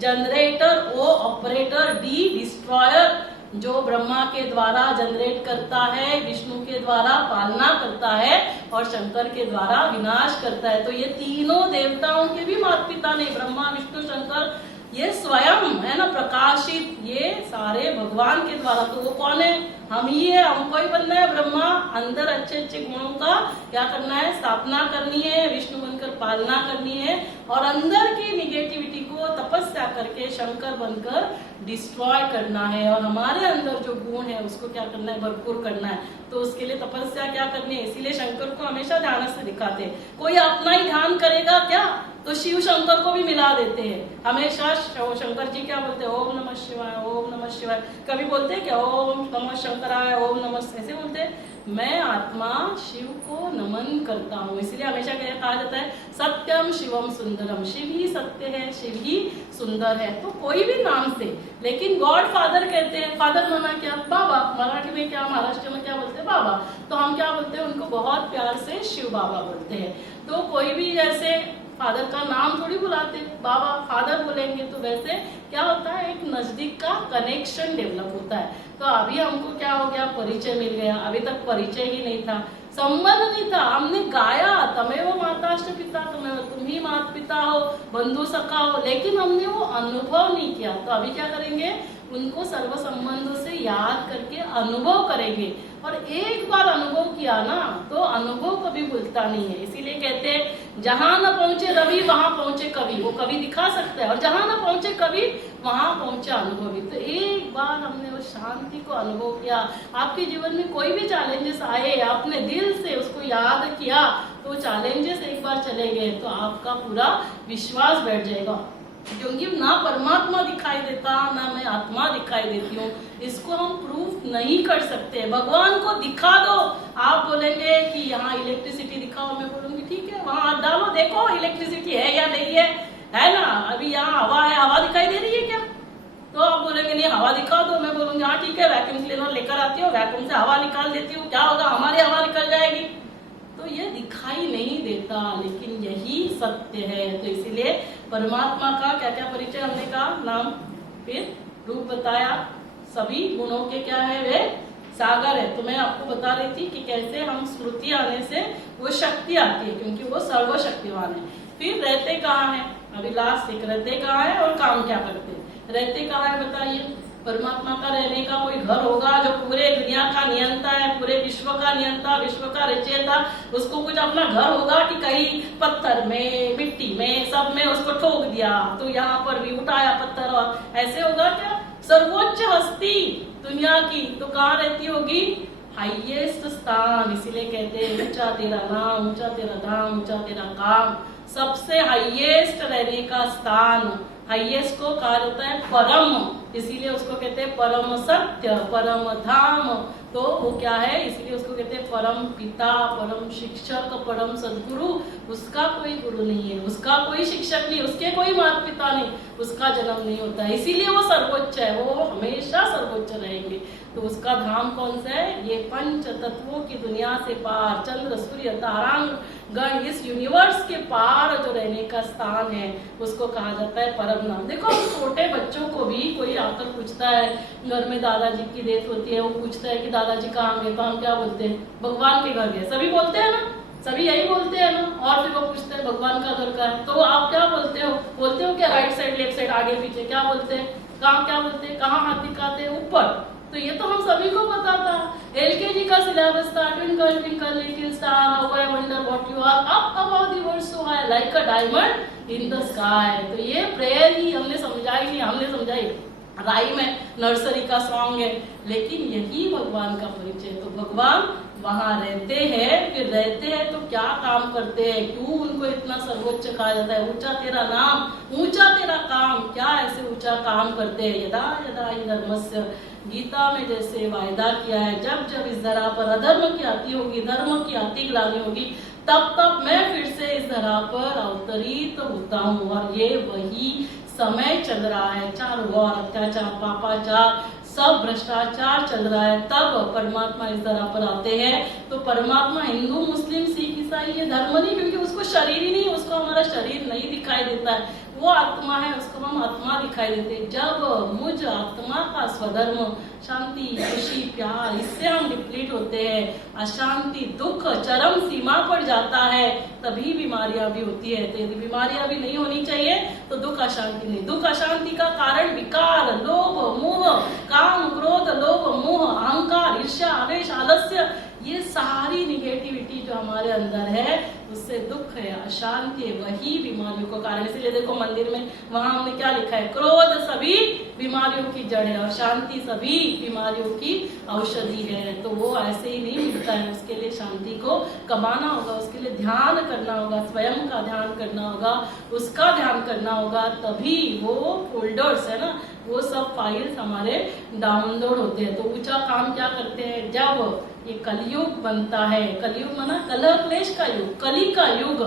generator, O operator, D destroyer, जो ब्रह्मा के द्वारा जनरेट करता है, विष्णु के द्वारा पालना करता है, और शंकर के द्वारा विनाश करता है। तो ये तीनों देवताओं के भी माता पिता नहीं, ब्रह्मा विष्णु शंकर, ये स्वयं है ना प्रकाशित, ये सारे भगवान के द्वारा। तो वो कौन है, हम ही है, हमको ही बनना है ब्रह्मा। अंदर अच्छे अच्छे गुणों का क्या करना है, स्थापना करनी है, विष्णु बनकर पालना करनी है, और अंदर की निगेटिविटी को तपस्या करके शंकर बनकर डिस्ट्रॉय करना है। और हमारे अंदर जो गुण है उसको क्या करना है, भरपूर करना है। तो उसके लिए तपस्या क्या करनी है, इसीलिए शंकर को हमेशा ध्यान से दिखाते हैं। कोई अपना ही ध्यान करेगा क्या, तो शिव शंकर को भी मिला देते हैं। हमेशा शंकर जी क्या बोलते हैं, ओम नमः शिवाय, ओम नमः शिवाय। कभी बोलते हैं क्या, ओम नमः शंकराय, ओम नमः, ऐसे बोलते हैं। मैं आत्मा शिव को नमन करता हूँ, इसलिए हमेशा क्या कहा जाता है, सत्यम शिवम सुंदरम, शिव ही सत्य है, शिव ही सुंदर है। तो कोई भी नाम से, लेकिन गॉड फादर कहते हैं। फादर माना क्या, बाबा। मराठी में क्या, महाराष्ट्र में क्या बोलते हैं, बाबा। तो हम क्या बोलते हैं, उनको बहुत प्यार से शिव बाबा बोलते हैं। तो कोई भी जैसे फादर का नाम थोड़ी बुलाते, बाबा फादर बोलेंगे। तो वैसे क्या होता है, एक नजदीक का कनेक्शन डेवलप होता है। तो अभी हमको क्या हो गया, परिचय मिल गया। अभी तक परिचय ही नहीं था, संबंध नहीं था। हमने गाया तमेव माताश्च पिता तमेव, तुम ही माता पिता हो, बंधु सखा हो, लेकिन हमने वो अनुभव नहीं किया। तो अभी क्या करेंगे, उनको सर्व संबंधों से याद करके अनुभव करेंगे। और एक बार अनुभव किया ना तो अनुभव कभी भूलता नहीं है। इसीलिए कहते हैं जहां न पहुंचे रवि वहां पहुंचे कवि। वो कवि दिखा सकता है, और जहां न पहुंचे कवि वहां पहुंचा अनुभवी। तो एक बार हमने उस शांति को अनुभव किया, आपके जीवन में कोई भी चैलेंजेस आए, आपने दिल से उसको याद किया, तो चैलेंजेस एक बार चले गए तो आपका पूरा विश्वास बैठ जाएगा। क्योंकि ना परमात्मा दिखाई देता, ना मैं आत्मा दिखाई देती हूँ, इसको हम प्रूफ नहीं कर सकते। भगवान को दिखा दो, आप बोलेंगे कि यहाँ इलेक्ट्रिसिटी दिखाओ, मैं बोलूंगी ठीक है वहां हाथ डालो, देखो इलेक्ट्रिसिटी है या नहीं है ना। अभी यहाँ हवा है, हवा दिखाई दे रही है क्या? तो आप बोलेंगे नहीं हवा दिखाओ दो, मैं बोलूंगी हाँ ठीक है, वैक्यूम क्लीनर लेकर आती हूँ, वैक्यूम से हवा निकाल देती हूँ, क्या होगा, हमारी हवा निकल जाएगी। तो ये दिखाई नहीं देता, लेकिन यही सत्य है। तो इसीलिए परमात्मा का क्या क्या परिचय हमने कहा, नाम, फिर रूप बताया, सभी गुणों के क्या है, वे सागर है। तो मैं आपको बता रही थी कि कैसे हम स्मृति आने से वो शक्ति आती है, क्योंकि वो सर्वशक्तिवान है। फिर रहते कहाँ है, अभी लास्ट एक, रहते कहाँ है और काम क्या करते हैं। रहते कहाँ है बताइए, परमात्मा का रहने का कोई घर होगा जो पूरे दुनिया का नियंता है, पूरे विश्व का नियंता, विश्व का रचयिता, उसको कुछ अपना घर होगा कि कहीं पत्थर में, मिट्टी में, सब में उसको ठोक दिया तो यहाँ पर भी उठाया पत्थर, और ऐसे होगा क्या? सर्वोच्च हस्ती दुनिया की तो कहाँ रहती होगी, हाईएस्ट स्थान। इसीलिए कहते हैं ऊंचा तेरा नाम, ऊंचा तेरा धाम, ऊंचा तेरा काम। सबसे हाईएस्ट रहने का स्थान, हाईएस्ट को कहा जाता है परम, इसीलिए उसको कहते हैं परम सत्य, परम धाम। तो वो क्या है, इसलिए उसको कहते हैं परम पिता, परम शिक्षक, परम सदगुरु। उसका कोई गुरु नहीं है, उसका कोई शिक्षक नहीं, उसके कोई माता पिता नहीं, उसका जन्म नहीं होता है, इसीलिए वो सर्वोच्च है, वो हमेशा सर्वोच्च रहेंगे। तो उसका धाम कौन सा है, ये पंच तत्वों की दुनिया से पार, चंद्र सूर्य तारांग गण, इस यूनिवर्स के पार जो रहने का स्थान है उसको कहा जाता है परम धाम। देखो छोटे बच्चों को भी कोई आकर पूछता है, घर में दादाजी की डेथ होती है, वो पूछता है कि दादाजी कहाँ गए, तो हम क्या बोलते हैं, भगवान के घर गए। सभी बोलते हैं ना, सभी यही बोलते हैं ना। और फिर वो पूछते हैं भगवान का घर कहाँ है, तो आप क्या बोलते हो, बोलते हो क्या राइट साइड, लेफ्ट साइड, आगे पीछे, क्या बोलते हैं, कहाँ क्या बोलते हैं, कहाँ हाथ दिखाते हैं, ऊपर। तो ये तो हम सभी को पता था, एलकेजी का सिलेबस था, twinkle twinkle little star, how I wonder what you are, up above the world so high like a diamond in the sky. तो ये प्रेयर ही हमने समझाई नहीं, हमने समझाई राइम है, नर्सरी का सॉन्ग है, लेकिन यही भगवान का परिचय। तो भगवान वहां रहते हैं, फिर रहते हैं तो क्या काम करते हैं, क्यों उनको इतना सर्वोच्च कहा जाता है, ऊंचा तेरा नाम, ऊंचा तेरा काम, क्या ऐसे ऊंचा काम करते हैं। यदा यदा हि धर्मस्य, गीता में जैसे वायदा किया है, जब जब इस धरा पर अधर्म की आती होगी, धर्म की आती गिलानी होगी, तब तब मैं फिर से इस धरा पर अवतरित होता हूँ। और ये वही समय चल रहा है, चारों ओर अत्याचार, पापाचार, सब भ्रष्टाचार चल रहा है, तब परमात्मा इस धरा पर आते हैं। तो परमात्मा हिंदू मुस्लिम सिख ईसाई ये धर्म नहीं, क्योंकि उसको शरीर ही नहीं, उसको हमारा शरीर नहीं दिखाई देता है, वो आत्मा है, उसको हम आत्मा दिखाई देते हैं। जब मुझ आत्मा का स्वधर्म शांति, खुशी, प्यार, इससे हम डिप्लीट होते हैं, अशांति, दुख चरम सीमा पर जाता है, तभी बीमारियां भी होती है। तो यदि बीमारियां भी नहीं होनी चाहिए तो दुख अशांति नहीं। दुख अशांति का कारण विकार, लोभ, मोह, काम, क्रोध, लोभ, मोह, अहंकार, ईर्ष्या, आवेश, आलस्य, ये सारी निगेटिविटी जो हमारे अंदर है उससे दुख है, अशांति है, वही बीमारियों का कारण। इसीलिए देखो मंदिर में वहां हमने क्या लिखा है, क्रोध सभी बीमारियों की जड़ है और शांति सभी बीमारियों की औषधि है। तो वो ऐसे ही नहीं मिलता है, उसके लिए शांति को कमाना होगा, उसके लिए ध्यान करना होगा, स्वयं का ध्यान करना होगा, उसका ध्यान करना होगा, तभी वो फोल्डर्स है ना, वो सब फाइल्स हमारे डाउनलोड होते हैं। तो ऊंचा काम क्या करते हैं, जब ये कलयुग बनता है, कलयुग माना कलह क्लेश का युग, कली का युग,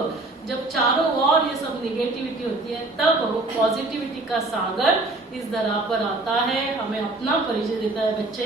जब चारों ओर ये सब निगेटिविटी होती है, तब वो पॉजिटिविटी का सागर इस धरा पर आता है, हमें अपना परिचय देता है, बच्चे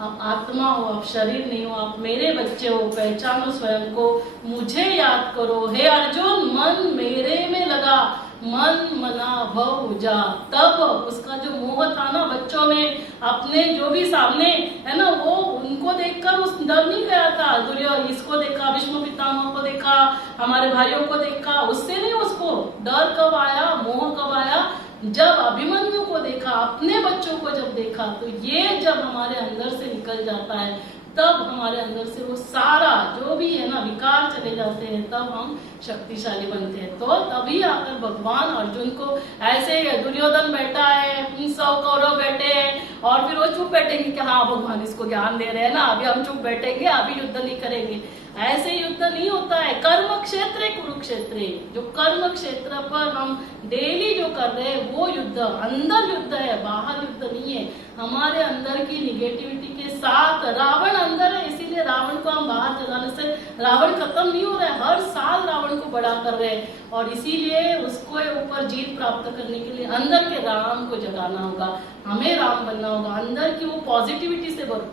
आप आत्मा हो, आप शरीर नहीं हो, आप मेरे बच्चे हो, पहचानो स्वयं को, मुझे याद करो, हे अर्जुन मन मेरे में लगा मन मना भव जा। तब उसका जो मोह था ना बच्चों में, अपने जो भी सामने है ना, वो उनको देखकर उस डर नहीं गया था। दुर्योधन इसको देखा, भीष्म पितामह को देखा, हमारे भाइयों को देखा, उससे नहीं, उसको डर कब आया, मोह कब आया, जब अभिमन्यु को देखा, अपने बच्चों को जब देखा। तो ये जब हमारे अंदर से निकल जाता है, तब हमारे अंदर से वो सारा जो भी है ना विकार चले जाते हैं, तब हम शक्तिशाली बनते हैं। तो तभी आकर भगवान अर्जुन को ऐसे, दुर्योधन बैठा है, 100 कौरव बैठे हैं, और फिर वो चुप बैठेंगे कि हाँ भगवान इसको ज्ञान दे रहे हैं ना, अभी हम चुप बैठेंगे, अभी युद्ध नहीं करेंगे। ऐसे युद्ध नहीं होता है। कर्म क्षेत्र कुरुक्षेत्र, जो कर्म क्षेत्र पर हम डेली जो कर रहे हैं वो युद्ध, अंदर युद्ध है, बाहर युद्ध नहीं है। हमारे अंदर की निगेटिविटी के साथ, रावण अंदर है, इसीलिए रावण को हम बाहर जलाने से रावण खत्म नहीं हो रहा है, हर साल रावण को बड़ा कर रहे हैं, और इसीलिए उसको ऊपर जीत प्राप्त करने के लिए अंदर के राम को जगाना होगा, हमें राम बनना होगा, अंदर की वो पॉजिटिविटी से भर।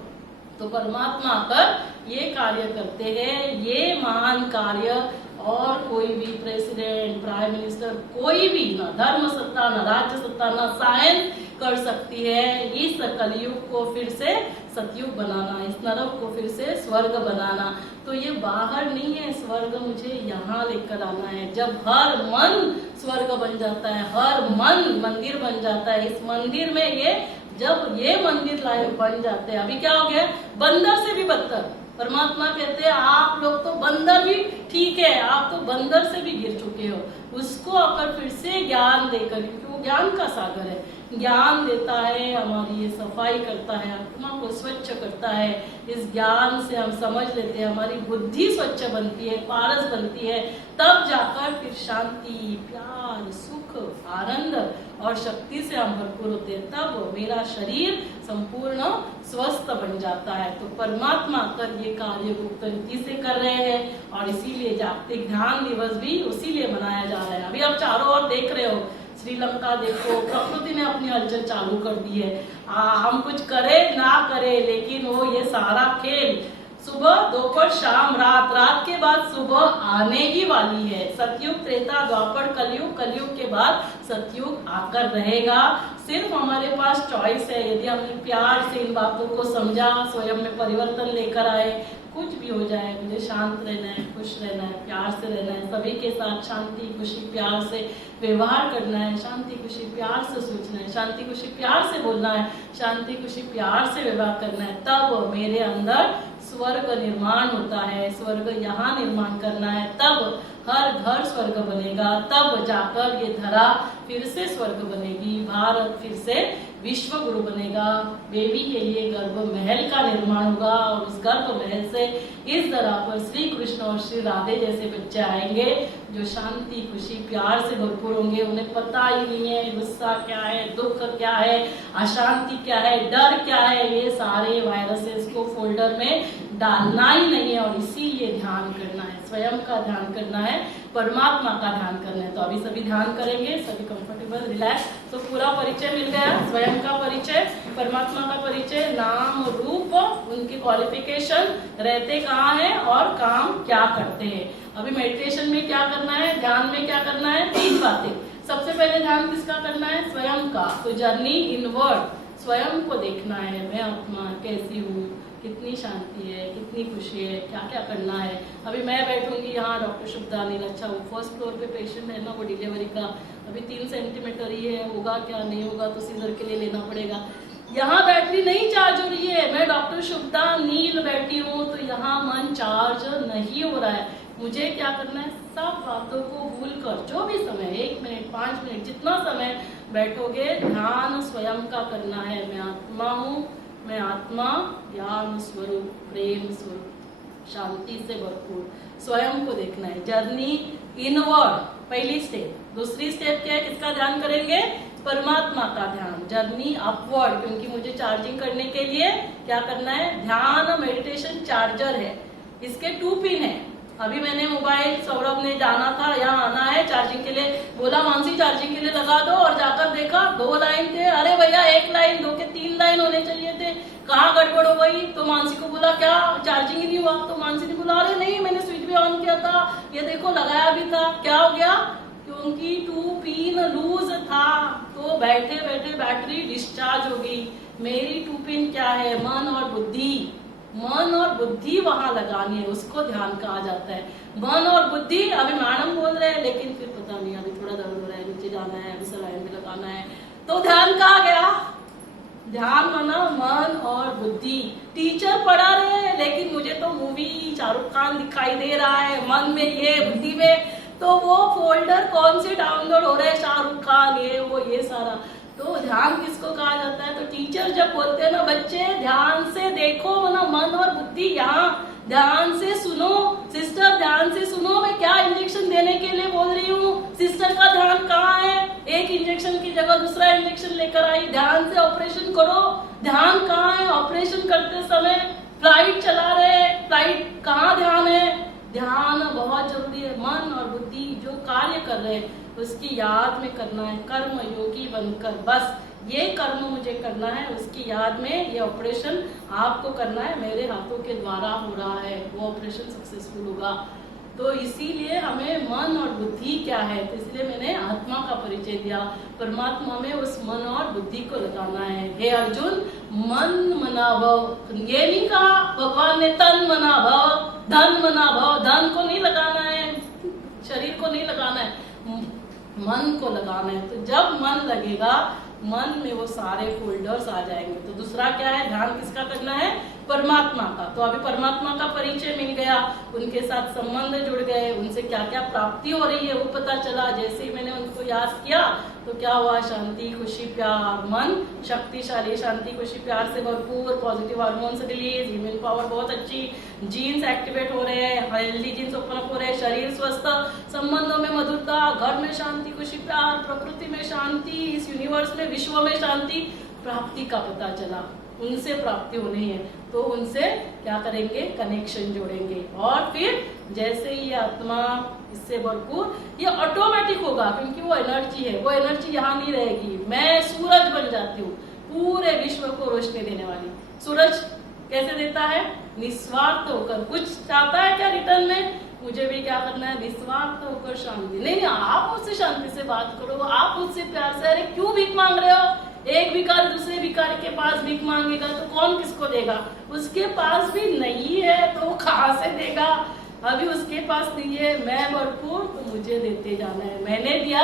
तो परमात्मा आकर ये कार्य करते हैं, ये महान कार्य और कोई भी प्रेसिडेंट, प्राइम मिनिस्टर, कोई भी, ना धर्म सत्ता, ना राज्य सत्ता, ना साइंस कर सकती है। इस कलयुग को फिर से सतयुग बनाना, इस नरक को फिर से स्वर्ग बनाना। तो ये बाहर नहीं है, स्वर्ग मुझे यहाँ लेकर आना है। जब हर मन स्वर्ग बन जाता है, हर मन मंदिर बन जाता है, इस मंदिर में ये, जब ये मंदिर लाए बन जाते हैं, अभी क्या हो गया, बंदर से भी बदतर। परमात्मा कहते हैं आप लोग तो बंदर भी ठीक है, आप तो बंदर से भी गिर चुके हो, उसको आकर फिर से ज्ञान देकर, क्योंकि वो ज्ञान का सागर है, ज्ञान देता है, हमारी ये सफाई करता है, आत्मा को स्वच्छ करता है। इस ज्ञान से हम समझ लेते हैं, हमारी बुद्धि स्वच्छ बनती है, पारस बनती है, तब जाकर फिर शांति, प्यार, सुख, आनंद और शक्ति से हम भरपूर होते हैं। तब मेरा शरीर संपूर्ण स्वस्थ बन जाता है। तो परमात्मा कर ये कार्य गुप्त रीति से कर रहे हैं, और इसीलिए जागतिक ध्यान दिवस भी उसीलिए मनाया जा रहा है। अभी आप चारों ओर देख रहे हो, श्रीलंका देखो, प्रकृति ने अपनी हलचल चालू कर दी है। हम कुछ करे ना करे, लेकिन वो ये सारा खेल सुबह, दोपहर, शाम, रात, रात के बाद सुबह आने ही वाली है। सतयुग, त्रेता, द्वापर, कलयुग, कलयुग के बाद सतयुग आकर रहेगा। सिर्फ हमारे पास चॉइस है, यदि हमने प्यार से इन बातों को समझा, स्वयं में परिवर्तन लेकर आए, कुछ भी हो जाए, मुझे शांत रहना है, खुश रहना है, प्यार से रहना है, सभी के साथ शांति खुशी प्यार से व्यवहार करना है, शांति खुशी प्यार से सोचना है, शांति खुशी प्यार से बोलना है, शांति खुशी प्यार से व्यवहार करना है, तब मेरे अंदर स्वर्ग निर्माण होता है। स्वर्ग यहाँ निर्माण करना है, तब हर घर स्वर्ग बनेगा, तब जाकर ये धरा फिर से स्वर्ग बनेगी, भारत फिर से विश्व गुरु बनेगा। बेबी के लिए गर्भ महल का निर्माण होगा, और उस गर्भ महल से इस धरा पर श्री कृष्ण और श्री राधे जैसे बच्चे आएंगे, जो शांति खुशी प्यार से भरपूर होंगे। उन्हें पता ही नहीं है गुस्सा क्या है, दुख क्या है, अशांति क्या है, डर क्या है, ये सारे वायरसेस को फोल्डर में डालना ही नहीं है। और इसीलिए ध्यान करना है, स्वयं का ध्यान करना है, परमात्मा का ध्यान करना है। तो अभी सभी ध्यान करेंगे, सभी कंफर्टेबल, रिलैक्स। तो पूरा परिचय मिल गया, स्वयं का परिचय, परमात्मा का परिचय, नाम रूप, उनकी क्वालिफिकेशन, रहते कहाँ हैं और काम क्या करते हैं। अभी मेडिटेशन में क्या करना है, ध्यान में क्या करना है, 3 बातें। सबसे पहले ध्यान किसका करना है, स्वयं का। तो जर्नी इनवर्ड, स्वयं को देखना है, मैं आत्मा कैसी हूँ, कितनी शांति है, कितनी खुशी है, क्या क्या करना है। अभी मैं बैठूंगी यहाँ, डॉक्टर शुभदा नील, अच्छा वो फर्स्ट फ्लोर पे पेशेंट है ना, वो डिलीवरी का, अभी 3 सेंटीमीटर ही है, होगा क्या नहीं होगा तो सीजर के लिए लेना पड़ेगा। यहाँ बैटरी नहीं चार्ज हो रही है, मैं डॉक्टर शुभदा नील बैठी हूँ, तो यहाँ मन चार्ज नहीं हो रहा है। मुझे क्या करना है, सब बातों को भूल कर, जो भी समय, 1 मिनट 5 मिनट जितना समय बैठोगे, ध्यान स्वयं का करना है। मैं आत्मा हूँ, मैं आत्मा, ज्ञान स्वरूप, प्रेम स्वरूप, शांति से भरपूर, स्वयं को देखना है। जर्नी इनवर्ड, पहली स्टेप। दूसरी स्टेप क्या है, किसका ध्यान करेंगे, परमात्मा का ध्यान। जर्नी अपवर्ड, क्योंकि मुझे चार्जिंग करने के लिए क्या करना है, ध्यान मेडिटेशन चार्जर है, इसके 2 पिन है। अभी मैंने मोबाइल, सौरभ ने जाना था, यहाँ आना है चार्जिंग के लिए, बोला मानसी चार्जिंग के लिए लगा दो, और जाकर देखा 2 लाइन थे, अरे भैया 1 लाइन, 2 के 3 लाइन होने चाहिए थे, कहाँ गड़बड़ हो गई। तो मानसी को बोला क्या चार्जिंग ही नहीं हुआ, तो मानसी ने बोला अरे नहीं मैंने स्विच भी ऑन किया था, ये देखो लगाया भी था, क्या हो गया, क्यों क्योंकि 2 पिन लूज था, तो बैठे बैठे बैटरी डिस्चार्ज हो गई। मेरी 2 पिन क्या है? मन और बुद्धि। मन और बुद्धि वहां लगानी है, उसको ध्यान कहा जाता है। मन और बुद्धि, अभी मैडम बोल रहे हैं लेकिन फिर पता नहीं, अभी थोड़ा दर्द हो रहा है, नीचे जाना है, अभी सलाइन भी लगाना है, तो ध्यान कहाँ गया? ध्यान माना मन और बुद्धि। टीचर पढ़ा रहे हैं लेकिन मुझे तो मूवी शाहरुख खान दिखाई दे रहा है, मन में ये, बुद्धि में, तो वो फोल्डर कौन से डाउनलोड हो रहे हैं? शाहरुख खान, ये वो, ये सारा। तो ध्यान किसको कहा जाता है? तो टीचर जब बोलते हैं ना, बच्चे ध्यान से देखो, ना मन और बुद्धि यहाँ, ध्यान से सुनो। सिस्टर ध्यान से सुनो, मैं क्या इंजेक्शन देने के लिए बोल रही हूँ। सिस्टर का ध्यान कहाँ है? एक इंजेक्शन की जगह दूसरा इंजेक्शन लेकर आई। ध्यान से ऑपरेशन करो, ध्यान कहाँ है? ऑपरेशन करते समय फ्लाइट चला रहे, फ्लाइट कहाँ ध्यान है? ध्यान बहुत जरूरी है। मन और बुद्धि जो कार्य कर रहे हैं उसकी याद में करना है, कर्म योगी बनकर। बस ये कर्म मुझे करना है, उसकी याद में ये ऑपरेशन आपको करना है, मेरे हाथों के द्वारा हो रहा है, वो ऑपरेशन सक्सेसफुल होगा। तो इसीलिए हमें मन और बुद्धि क्या है, तो इसलिए मैंने आत्मा का परिचय दिया। परमात्मा में उस मन और बुद्धि को लगाना है। हे अर्जुन, मन मना भव, ये नहीं कहा भगवान ने तन मना भव, धन मना भव। धन को नहीं लगाना है, शरीर को नहीं लगाना है, मन को लगाना है। तो जब मन लगेगा, मन में वो सारे फोल्डर्स आ जाएंगे। तो दूसरा क्या है? ध्यान किसका करना है? परमात्मा का। तो अभी परमात्मा का परिचय मिल गया, उनके साथ संबंध जुड़ गए, उनसे क्या क्या प्राप्ति हो रही है वो पता चला। जैसे ही मैंने उनको याद किया तो क्या हुआ? शांति, खुशी, प्यार, मन शक्तिशाली, शांति, खुशी, प्यार से भरपूर, positive hormones release, immune power बहुत अच्छी, जीन्स एक्टिवेट हो रहे हैं, हेल्दी जीन्स ओपन अप हो रहे हैं, शरीर स्वस्थ, संबंधों में मधुरता, घर में शांति, खुशी, प्यार, प्रकृति में शांति, इस यूनिवर्स में, विश्व में शांति। प्राप्ति का पता चला, उनसे प्राप्ति होनी है तो उनसे क्या करेंगे? कनेक्शन जोड़ेंगे। और फिर जैसे ही ये आत्मा इससे भरपूर, ये ऑटोमेटिक होगा, क्योंकि वो एनर्जी है, वो एनर्जी यहाँ नहीं रहेगी। मैं सूरज बन जाती हूँ, पूरे विश्व को रोशनी देने वाली। सूरज कैसे देता है? निस्वार्थ होकर। कुछ चाहता है क्या रिटर्न में? मुझे भी क्या करना है? निस्वार्थ होकर शांति। नहीं, आप मुझसे शांति से बात करो, आप मुझसे प्यार से। अरे क्यों भीख मांग रहे हो? एक भिखारी दूसरे भिखारी के पास भीख मांगेगा तो कौन किसको देगा? उसके पास भी नहीं है तो वो कहाँ से देगा? अभी उसके पास नहीं है, मैं भरपूर, तो मुझे देते जाना है। मैंने दिया,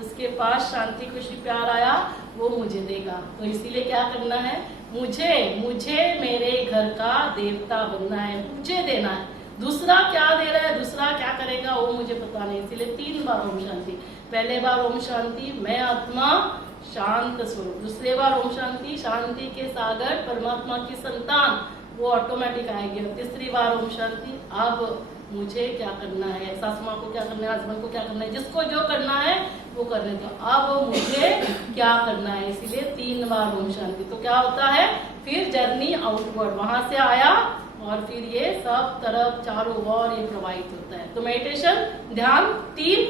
उसके पास शांति, खुशी, प्यार आया, वो मुझे देगा। तो इसीलिए क्या करना है? मुझे मेरे घर का देवता बनना है, मुझे देना है। दूसरा क्या दे रहा है, दूसरा क्या करेगा, वो मुझे पता नहीं। इसीलिए 3 बार ओम शांति। पहले बार ओम शांति, मैं आत्मा शांत स्वरूप। दूसरे बार ओम शांति, शांति के सागर, परमात्मा की संतान, वो ऑटोमेटिक आएगी। तीसरी बार ओम शांति, अब मुझे क्या करना है, सासू माँ को क्या करना है, हस्बैंड को क्या करना है, जिसको जो करना है वो करने दो, अब मुझे क्या करना है। इसीलिए 3 बार ओम शांति। तो क्या होता है? फिर जर्नी आउटवर्ड, वहां से आया और फिर ये सब तरफ चारों ओर ये प्रवाहित होता है। तो मेडिटेशन, ध्यान, 3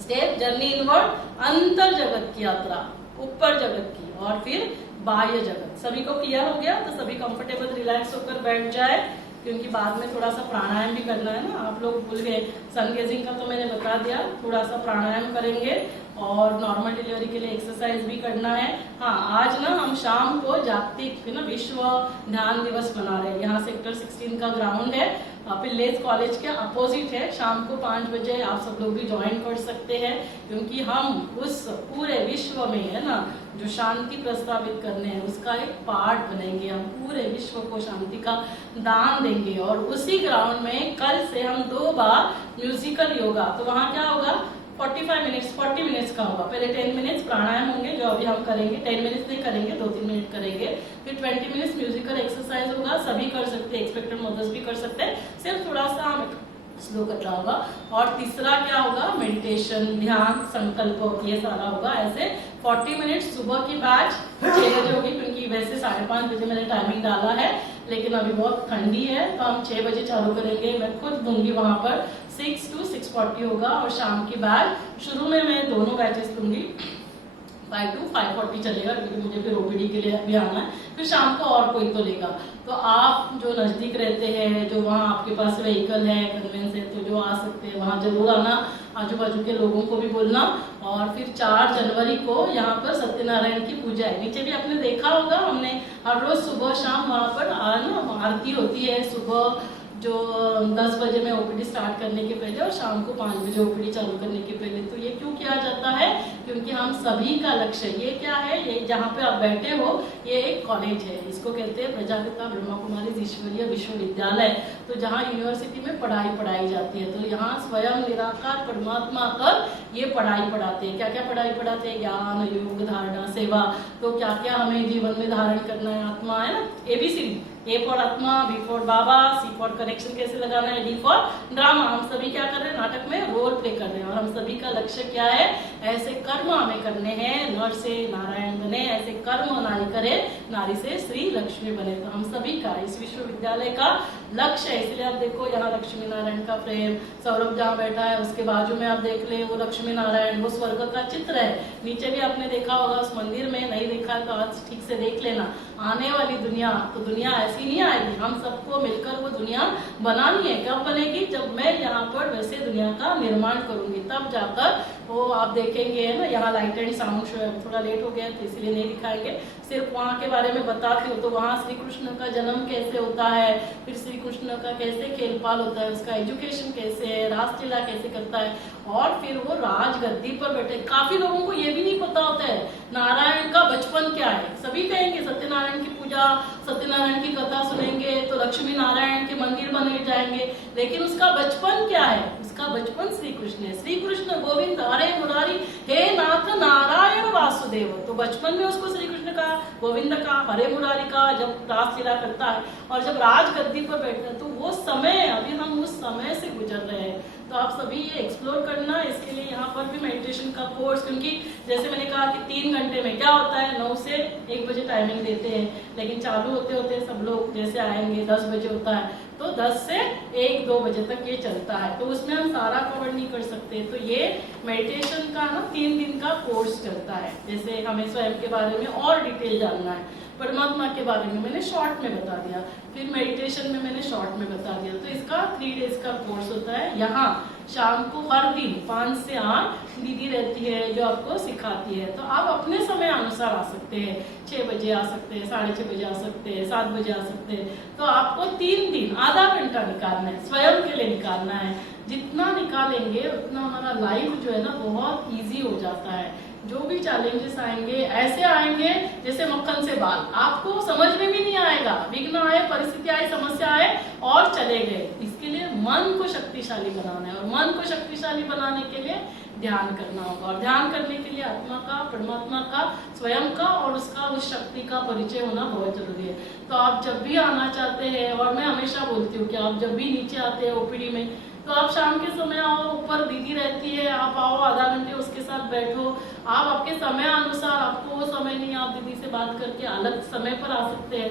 स्टेप, जर्नी इनवर्ड, अंतर जगत की यात्रा, ऊपर जगत की, और फिर बाह्य जगत। सभी को क्लियर हो गया? तो सभी कंफर्टेबल रिलैक्स होकर बैठ जाए, क्योंकि बाद में थोड़ा सा प्राणायाम भी करना है ना। आप लोग भूल गए, सन गेजिंग का तो मैंने बता दिया, थोड़ा सा प्राणायाम करेंगे और नॉर्मल डिलीवरी के लिए एक्सरसाइज भी करना है। हाँ, आज ना हम शाम को जागतिक ना विश्व ध्यान दिवस मना रहे हैं। यहाँ सेक्टर 16 का ग्राउंड है, पिल्लेज कॉलेज के अपोजिट है। शाम को 5 बजे आप सब लोग भी ज्वाइन कर सकते हैं, क्योंकि हम उस पूरे विश्व में है ना जो शांति प्रस्तावित करने हैं उसका एक पार्ट बनेंगे। हम पूरे विश्व को शांति का दान देंगे। और उसी ग्राउंड में कल से हम 2 बार म्यूजिकल योगा, तो वहाँ क्या होगा, 40 मिनट्स का होगा। पहले 10 मिनट्स प्राणायाम होंगे जो अभी हम करेंगे, 10 मिनट्स नहीं करेंगे, 2-3 मिनट करेंगे। फिर 20 मिनट्स म्यूजिकल एक्सरसाइज होगा, सभी कर सकते हैं, एक्सपेक्टेड मदर्स भी कर सकते हैं, सिर्फ थोड़ा सा हमें स्लो करना होगा। और तीसरा क्या होगा, मेडिटेशन, ध्यान, संकल्प, ये सारा होगा। ऐसे 40 मिनट्स सुबह की बैच 6 बजे होगी, क्योंकि वैसे 5:30 बजे मैंने टाइमिंग डाला है, लेकिन अभी बहुत ठंडी है तो हम 6 बजे चालू करेंगे। मैं खुद दूंगी वहां पर, 6 to 6:40 होगा। और शाम की बैच शुरू में मैं दोनों बैचेस दूंगी, 5 to 5:40 चलेगा, क्योंकि मुझे फिर ओपीडी के लिए भी आना है। फिर शाम को और कोई तो लेगा। तो आप जो नजदीक रहते हैं, जो वहाँ आपके पास व्हीकल है, कन्वेंस है, तो जो आ सकते हैं वहाँ जरूर आना। आजू बाजू के लोगों को भी बोलना। और फिर 4 जनवरी को यहाँ पर सत्यनारायण की पूजा है। नीचे भी आपने देखा होगा, हमने हर रोज सुबह शाम वहाँ पर आरती होती है। सुबह जो 10 बजे में ओपीडी स्टार्ट करने के पहले और शाम को 5 बजे ओपीडी चालू करने के पहले। तो ये क्यों किया जाता है? क्योंकि हम सभी का लक्ष्य, ये क्या है, ये जहाँ पे आप बैठे हो ये एक कॉलेज है, इसको कहते हैं प्रजापिता ब्रह्मा कुमारी ईश्वरीय विश्वविद्यालय। तो जहाँ यूनिवर्सिटी में पढ़ाई जाती है, तो यहाँ स्वयं निराकार परमात्मा कर ये पढ़ाई पढ़ाते हैं। क्या क्या पढ़ाई पढ़ाते हैं? ज्ञान, योग, धारणा, सेवा। तो क्या क्या हमें जीवन में धारण करना है, आत्मा है ना, ABCD, A फॉर आत्मा, B for Baba, C for connection कैसे लगाना है, D फॉर ड्रामा। हम सभी क्या कर रहे हैं? नाटक में रोल प्ले कर रहे हैं। और हम सभी का लक्ष्य क्या है? ऐसे कर्म हमें करने हैं, नर से नारायण बने, ऐसे कर्म नारी करे, नारी से श्री लक्ष्मी बने। तो हम सभी का इस विश्वविद्यालय का लक्ष्य है। इसलिए आप देखो यहाँ लक्ष्मी नारायण का फ्रेम, सौरभ जहाँ बैठा है उसके बाजू में आप देख ले वो लक्ष्मी नारायण, वो स्वर्ग का चित्र है। नीचे भी आपने देखा होगा उस मंदिर में, नहीं देखा तो आज ठीक से देख लेना। आने वाली दुनिया, तो दुनिया ऐसी नहीं आएगी, हम सबको मिलकर वो दुनिया बनानी है। कब बनेगी? जब मैं यहाँ पर वैसे दुनिया का निर्माण करूंगी, तब जाकर वो आप देखेंगे, है ना। यहाँ लाइट एंड साउंड शो है, थोड़ा लेट हो गया तो इसलिए नहीं दिखाएंगे, सिर्फ वहाँ के बारे में बताती हूँ। तो वहाँ श्री कृष्ण का जन्म कैसे होता है, फिर श्री कृष्ण का कैसे खेलपाल होता है, उसका एजुकेशन कैसे है, रासलीला कैसे करता है, और फिर वो राजगद्दी पर बैठे। काफी लोगों को ये भी नहीं पता होता है नारायण का बचपन क्या है। सभी कहेंगे सत्यनारायण की पूजा, सत्यनारायण की कथा सुनेंगे तो लक्ष्मी नारायण के मंदिर बने जाएंगे, लेकिन उसका बचपन क्या है? उसका बचपन श्री कृष्ण है। श्री कृष्ण गोविंद हरे मुरारी हे नाथ नारायण वासुदेव। तो बचपन में उसको श्री कृष्ण का, गोविंद का, हरे मुरारी का जब रासलीला करता है और जब राजगद्दी पर बैठता है, तो वो समय, अभी हम उस समय से गुजर रहे हैं। तो आप सभी ये एक्सप्लोर करना। इसके लिए यहाँ पर भी मेडिटेशन का कोर्स, क्योंकि जैसे मैंने कहा कि 3 घंटे में क्या होता है, 9 से 1 बजे टाइमिंग देते हैं, लेकिन चालू होते होते सब लोग जैसे आएंगे 10 बजे होता है, तो 10 से 1-2 बजे तक ये चलता है। तो उसमें हम सारा कवर नहीं कर सकते। तो ये मेडिटेशन का ना 3 दिन का कोर्स चलता है। जैसे हमें स्वयं के बारे में और डिटेल जानना है, परमात्मा के बारे में मैंने शॉर्ट में बता दिया, फिर मेडिटेशन में मैंने शॉर्ट में बता दिया। तो इसका 3 डेज का कोर्स होता है। यहाँ शाम को हर दिन 5 से 8 दीदी रहती है जो आपको सिखाती है। तो आप अपने समय अनुसार आ सकते हैं, 6 बजे आ सकते हैं, 6:30 बजे आ सकते हैं, 7 बजे आ सकते हैं। तो आपको 3 दिन आधा घंटा निकालना है, स्वयं के लिए निकालना है। जितना निकालेंगे उतना हमारा लाइफ जो है ना बहुत ईजी हो जाता है। जो भी चैलेंजेस आएंगे ऐसे आएंगे जैसे मक्खन से बाल, आपको समझ में भी नहीं आएगा। विघ्न आए, परिस्थिति आए, समस्या आए और चले गए। इसके लिए मन को शक्तिशाली बनाना है, और मन को शक्तिशाली बनाने के लिए ध्यान करना होगा। और ध्यान करने के लिए आत्मा का, परमात्मा का, स्वयं का और उसका, उस शक्ति का परिचय होना बहुत जरूरी है। तो आप जब भी आना चाहते हैं, और मैं हमेशा बोलती हूँ कि आप जब भी नीचे आते हैं ओपीडी में, तो आप शाम के समय आओ, ऊपर दीदी रहती है, आप आओ, आधा घंटे उसके साथ बैठो। आप आपके समय अनुसार, आपको वो समय नहीं, आप दीदी से बात करके अलग समय पर आ सकते हैं।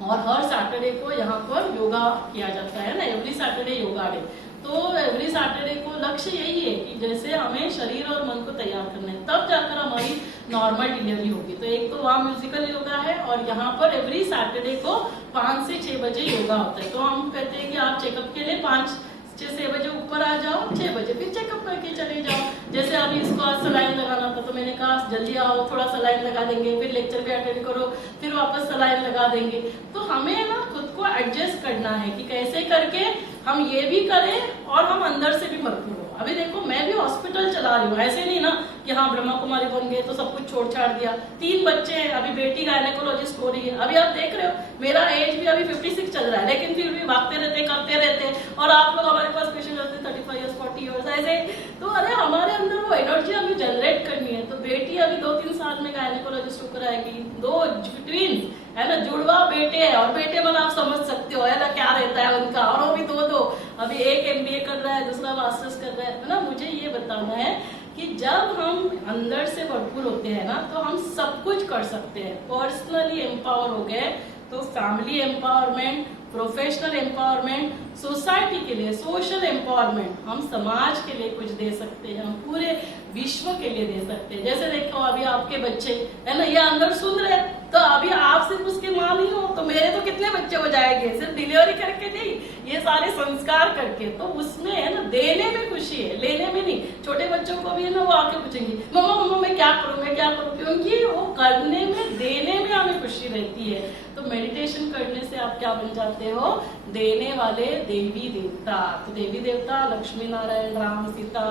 और हर सैटरडे को यहाँ पर योगा किया जाता है ना, एवरी सैटरडे योगा डे। तो एवरी सैटरडे को लक्ष्य यही है कि जैसे हमें शरीर और मन को तैयार करना है, तब जाकर हमारी नॉर्मल डिलीवरी होगी। तो एक तो वहाँ म्यूजिकल योगा है, और यहाँ पर एवरी सैटरडे को 5 से 6 बजे योगा होता है। तो हम कहते हैं कि आप चेकअप के लिए 5 से 6 बजे ऊपर आ जाओ, 6 बजे फिर चेकअप करके चले जाओ। जैसे अभी इसको आज सलाइन लगाना था, तो मैंने कहा जल्दी आओ, थोड़ा सलाइन लगा देंगे, फिर लेक्चर भी अटेंड करो, फिर वापस सलाइन लगा देंगे। तो हमें ना खुद को एडजस्ट करना है कि कैसे करके हम ये भी करें और हम अंदर से भी भरपूर हो। अभी देखो मैं भी हॉस्पिटल चला रही हूँ, ऐसे नहीं ना कि हाँ ब्रह्मा कुमारी बन गए तो सब कुछ छोड़ छाड़ दिया। 3 बच्चे हैं, अभी बेटी गायनेकोलॉजिस्ट हो रही है। अभी आप देख रहे हो मेरा एज भी अभी 56 चल रहा है, लेकिन फिर भी भागते रहते, करते रहते। और आप लोग हमारे पास पेशेंट रहते 35 ईयर्स, 40 ईयर्स ऐसे। तो अरे हमारे अंदर वो एनर्जी अभी जनरेट करनी है। तो बेटी अभी 2-3 साल में गायनेकोलॉजिस्ट होकर आएगी, 2 ट्विंस है ना, जुड़वा बेटे है। और बेटे मन आप समझ सकते हो है ना क्या रहता है उनका, और वो भी 2-2। अभी एक MBA कर रहा है, दूसरा मास्टर्स कर रहा है ना। मुझे ये बताना है कि जब हम अंदर से भरपूर होते हैं ना, तो हम सब कुछ कर सकते हैं। पर्सनली एम्पावर हो गए तो family empowerment, professional empowerment, society के लिए सोशल एम्पावरमेंट, हम समाज के लिए कुछ दे सकते हैं, हम पूरे विश्व के लिए दे सकते हैं। जैसे देखो अभी आपके बच्चे है ना, ये अंदर सुन रहे हैं, तो अभी आप सिर्फ उसके माँ नहीं हो, तो मेरे तो कितने बच्चे हो जाएंगे, सिर्फ डिलीवरी करके नहीं, ये सारे संस्कार करके, तो उसमें है ना देने में खुशी है, लेने में नहीं। छोटे बच्चों को भी है ना वो आके पूछेंगे मम्मा मम्मा मैं क्या करूं, मैं क्या करूं, क्योंकि वो करने में देने में हमें खुशी रहती है। तो मेडिटेशन करने से आप क्या बन जाते हो, देने वाले देवी देवता। तो देवी देवता लक्ष्मी नारायण राम सीता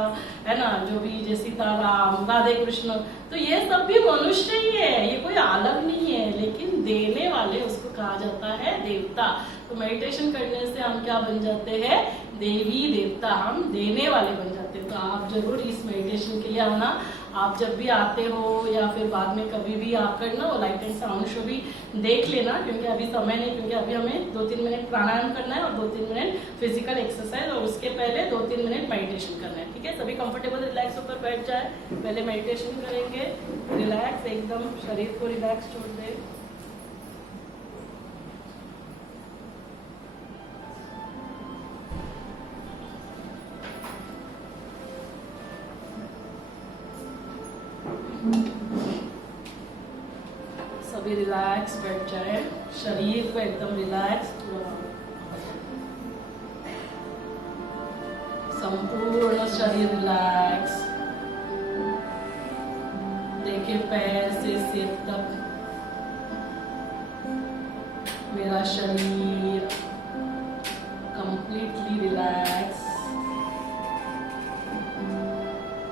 है ना, जो भी जय सीता राम राधे कृष्ण, तो ये सब भी मनुष्य ही है, ये कोई अलग नहीं है, लेकिन देने वाले उसको कहा जाता है देवता। तो मेडिटेशन करने से हम क्या बन जाते हैं, देवी देवता, हम देने वाले बन जाते हैं। तो आप जरूर इस मेडिटेशन के लिए आना। आप जब भी आते हो या फिर बाद में कभी भी आकर ना वो लाइट एंड साउंड शो भी देख लेना, क्योंकि अभी समय नहीं, क्योंकि अभी हमें 2-3 मिनट प्राणायाम करना है और 2-3 मिनट फिजिकल एक्सरसाइज, और उसके पहले 2-3 मिनट मेडिटेशन करना है। ठीक है, सभी कंफर्टेबल रिलैक्स होकर बैठ जाए। पहले मेडिटेशन करेंगे, रिलैक्स एकदम, शरीर को रिलैक्स छोड़ दे। सभी रिलैक्स बैठ जाए, शरीर को एकदम रिलैक्स, संपूर्ण शरीर रिलैक्स। देखिए पैर से सिर तक मेरा शरीर कंप्लीटली रिलैक्स,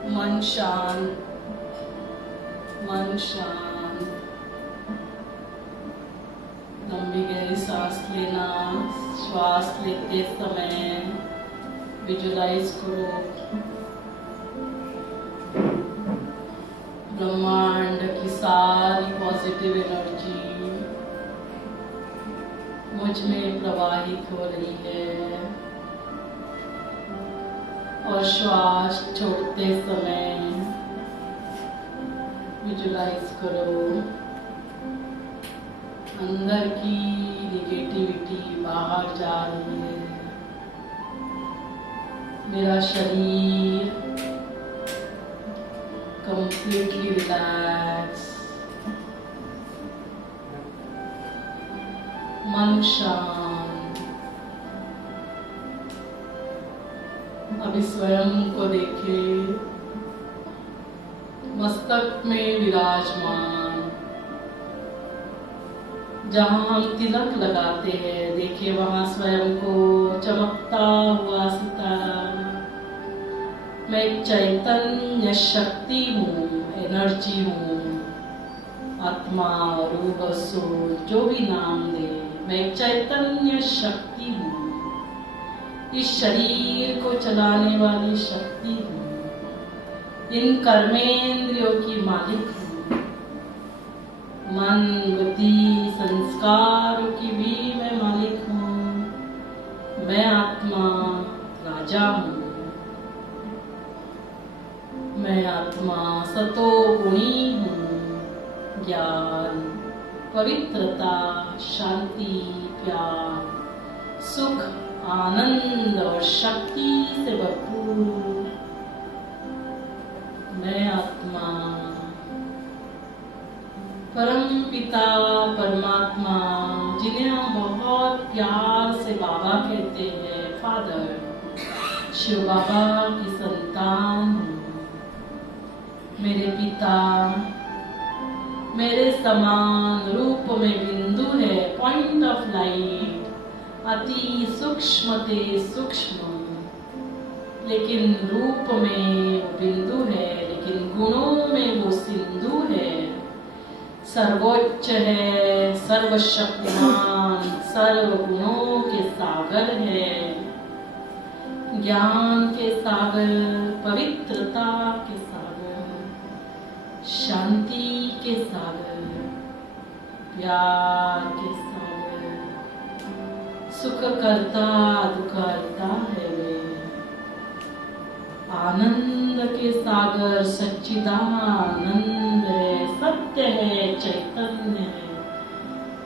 मन शांत, मन शांत। लंबी गहरी सांस लेना, श्वास लेते समय विजुलाइज करो ब्रह्मांड की सारी पॉजिटिव एनर्जी मुझ में प्रवाहित हो रही है, और श्वास छोड़ते समय विजुलाइज करो अंदर की निगेटिविटी बाहर जा रही है। मेरा शरीर कंप्लीटली रिलैक्स, मन शांत। अभी स्वयं को देखें, मस्तक में विराजमान, जहां हम तिलक लगाते हैं, देखिए वहां स्वयं को चमकता हुआ सितारा। मैं एक चैतन्य शक्ति हूँ, एनर्जी हूँ, आत्मा, रूह, सोल, जो भी नाम दे, मैं एक चैतन्य शक्ति हूँ। इस शरीर को चलाने वाली शक्ति हूँ, इन कर्मेंद्रियों की मालिक हूँ, मन, बुद्धि, संस्कारों की भी मैं मालिक हूँ। मैं आत्मा राजा हूँ, मैं आत्मा सतो गुणी हूँ। ज्ञान, पवित्रता, शांति, प्यार, सुख, आनंद और शक्ति से भरपूर मैं आत्मा। परम पिता परमात्मा, जिन्हें हम बहुत प्यार से बाबा कहते हैं, फादर, शिव बाबा की संतान हूँ। मेरे पिता मेरे समान रूप में बिंदु है, पॉइंट ऑफ लाइट, अति सूक्ष्म ते सूक्ष्म, लेकिन रूप में वो बिंदु है, लेकिन गुणों में वो सिंधु है। सर्वोच्च है, सर्वशक्तिमान, सर्व गुणों के सागर है, ज्ञान के सागर, पवित्रता के सागर, शांति के सागर, प्यार के सागर, सुख करता दुख करता है वे, आनंद के सागर, सच्चिदानंद है, सत्य है, चैतन्य है,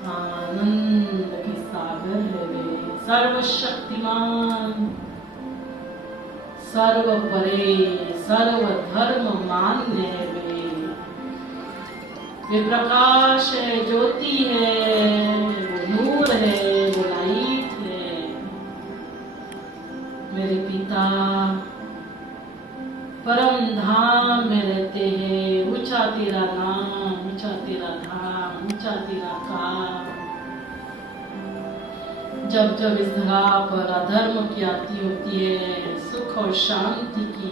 आनंद के सागर है वे, सर्वशक्तिमान, सर्व परे, सर्व धर्म मान्य है वे प्रकाश है, ज्योति है, वो नूर है, वो लाइट है, परम धाम में रहते हैं। ऊंचा तेरा नाम, ऊंचा तेरा धाम, ऊंचा तेरा काम। जब जब इस धरा पर अधर्म की आती होती है, सुख और शांति की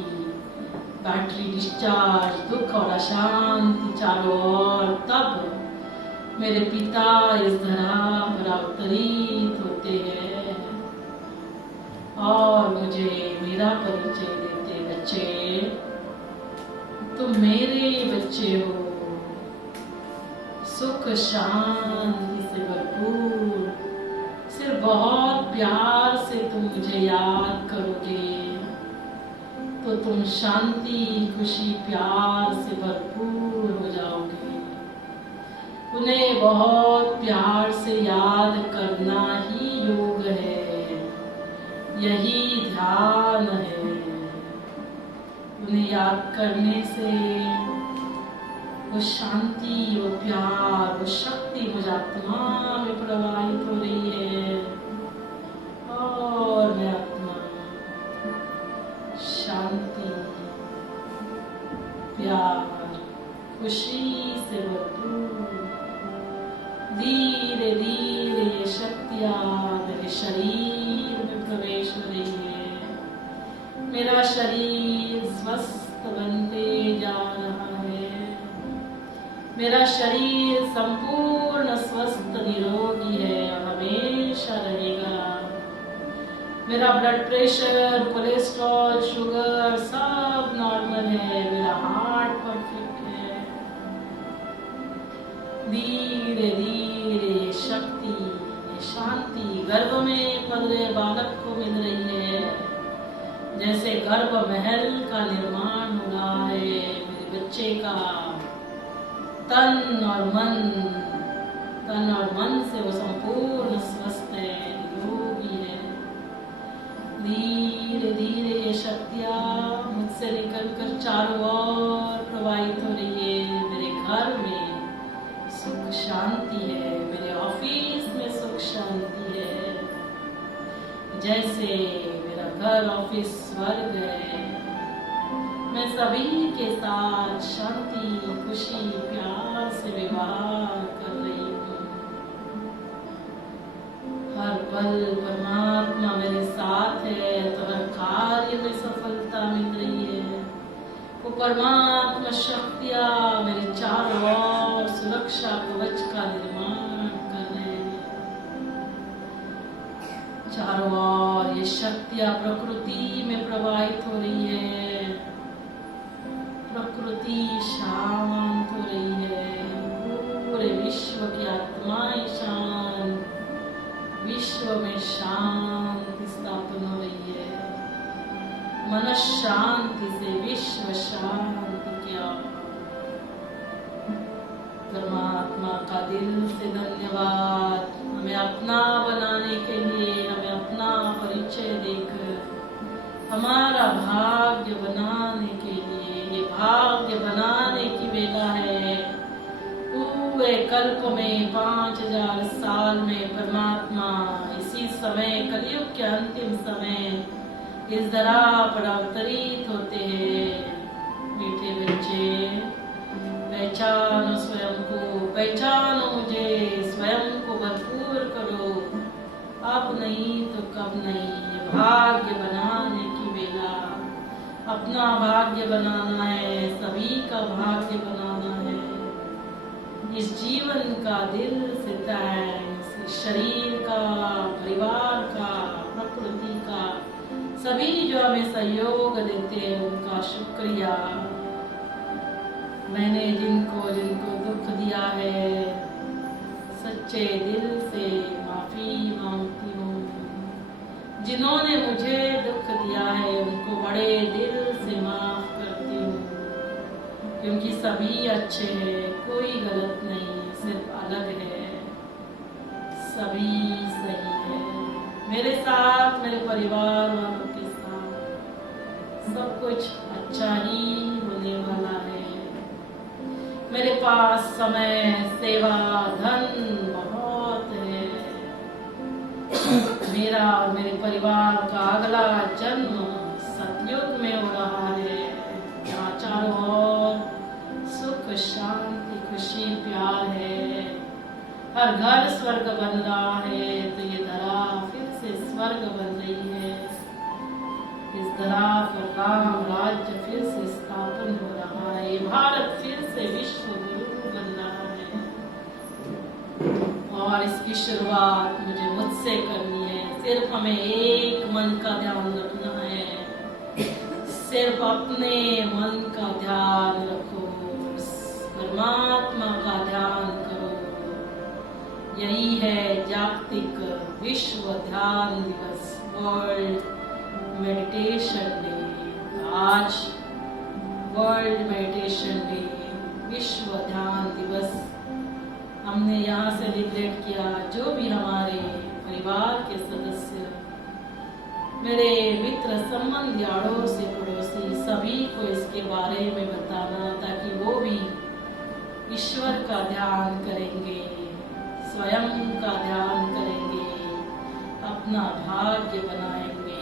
बैटरी डिस्चार्ज, दुख और अशांति चारों ओर, तब मेरे पिता इस धरा पर अवतरित होते हैं और मुझे मेरा परिचय देते। बच्चे, तुम मेरे बच्चे हो, सुख शांति से भरपूर। सिर्फ बहुत प्यार से तुम मुझे याद करोगे तो तुम शांति, खुशी, प्यार से भरपूर हो जाओगे। उन्हें बहुत प्यार से याद करना ही योग है, यही ध्यान है। उन्हें याद करने से वो शांति, वो प्यार, वो शक्ति मुझ आत्मा में प्रवाहित हो रही है और मैं आत्मा शांति, प्यार, खुशी से भरपूर। धीरे धीरे ये शक्तियाँ मेरे शरीर में प्रवेश हो रही है। मेरा शरीर स्वस्थ बनते जा रहा है। मेरा शरीर संपूर्ण स्वस्थ निरोगी है और हमेशा रहेगा। मेरा ब्लड प्रेशर, कोलेस्ट्रॉल, शुगर सब नॉर्मल है। मेरा हार्ट परफेक्ट है। धीरे धीरे ये शक्ति, ये शांति गर्भ में पल रहे बालक को मिल रही है। जैसे गर्भ महल का निर्माण हो रहा है मेरे बच्चे का। तन और मन से वो संपूर्ण स्वस्थ है, निरोगी है। धीरे धीरे ये शक्तियाँ मुझसे निकलकर चारों ओर प्रवाहित हो रही है। मेरे घर में सुख शांति है, मेरे ऑफिस में सुख शांति है। जैसे मेरा घर ऑफिस स्वर्ग है। मैं सभी के साथ शांति, खुशी, प्यार से व्यवहार कर रही हूँ। हर पल परमात्मा मेरे साथ है तो हर कार्य में सफलता मिल रही है। वो परमात्मा शक्तियाँ मेरे चारों ओर सुरक्षा कवच का निर्माण कर रहे हैं। चारों ओर ये शक्तियाँ प्रकृति में प्रवाहित हो रही है। प्रकृति शांत हो रही है। पूरे विश्व की आत्माएं शांत, विश्व में शांति स्थापन हो रही है। मन शांति से विश्व शांति किया। परमात्मा का दिल से धन्यवाद। हमें अपना बनाने के लिए, हमें अपना परिचय देकर हमारा भाग्य बनाने के लिए, ये भाग्य बनाने की वेला है। पूरे कल्प में 5000 साल में परमात्मा इसी समय, कलयुग के अंतिम समय, इस धरा पर अवतरित होते हैं। मीठे बच्चे, पहचानो स्वयं को, पहचानो मुझे, स्वयं को भरपूर करो। अब नहीं तो कब नहीं। ये भाग्य बनाने की वेला, अपना भाग्य बनाना है, सभी का भाग्य बनाना है। इस जीवन का दिल से थैंक्स। इस शरीर का, परिवार का, प्रकृति का, सभी जो हमें सहयोग देते हैं उनका शुक्रिया। मैंने जिनको दुख दिया है, सच्चे दिल से माफी मांगती हूँ। जिन्होंने मुझे दुख दिया है उनको बड़े दिल से माफ करती हूँ, क्योंकि सभी अच्छे हैं, कोई गलत नहीं, सिर्फ अलग है। सभी सही है। मेरे साथ, मेरे परिवार वालों के साथ सब कुछ अच्छा ही होने वाला है। मेरे पास समय, सेवा, धन बहुत है। मेरा और मेरे परिवार का अगला जन्म सतयुग में हो रहा है। घर घर स्वर्ग बन रहा है, तो ये धरा फिर से स्वर्ग बन रही है। इस धरा पर राम राज्य फिर से स्थापन हो रहा है। ये भारत फिर से विश्व गुरु बन रहा है। और इसकी शुरुआत मुझसे करनी है। सिर्फ हमें एक मन का ध्यान रखना है। सिर्फ अपने मन का ध्यान रखो, परमात्मा का ध्यान करो। यही है जागतिक विश्व ध्यान दिवस, वर्ल्ड मेडिटेशन डे। आज वर्ल्ड मेडिटेशन डे, विश्व ध्यान दिवस हमने यहाँ सेलिब्रेट किया। जो भी हमारे परिवार के सदस्य, मेरे मित्र, संबंधी, अड़ोसी पड़ोसी, सभी को इसके बारे में बताना, ताकि वो भी ईश्वर का ध्यान करेंगे, स्वयं का ध्यान करेंगे, अपना भाग्य बनाएंगे।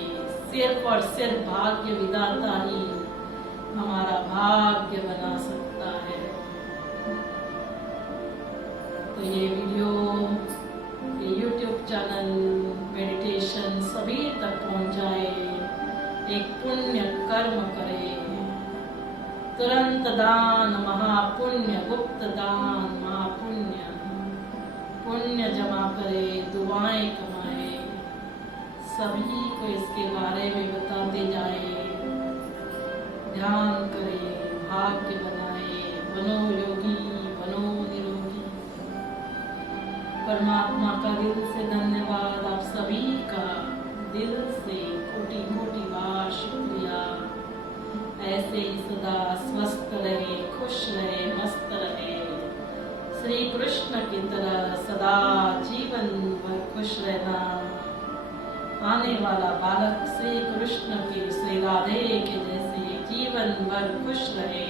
सिर्फ और सिर्फ भाग्य विधाता ही हमारा भाग्य बना सकता है। तो ये वीडियो, ये YouTube चैनल मेडिटेशन सभी तक पहुंचाए, एक पुण्य कर्म करे। तुरंत दान महापुण्य, गुप्त दान महापुण्य, पुण्य जमा करे, दुआएं कमाए, सभी को इसके बारे में बताते जाए, ध्यान करे, भाग्य बनाए, बनो योगी, बनो निरोगी। परमात्मा का दिल से धन्यवाद, आप सभी का दिल से कोटि कोटि बार शुक्रिया। ऐसे ही सदा स्वस्थ रहे, खुश रहे, मस्त रहे, श्री कृष्ण की तरह सदा जीवन भर खुश रहना। आने वाला बालक श्री कृष्ण की, श्री राधे के जैसे जीवन भर खुश रहे।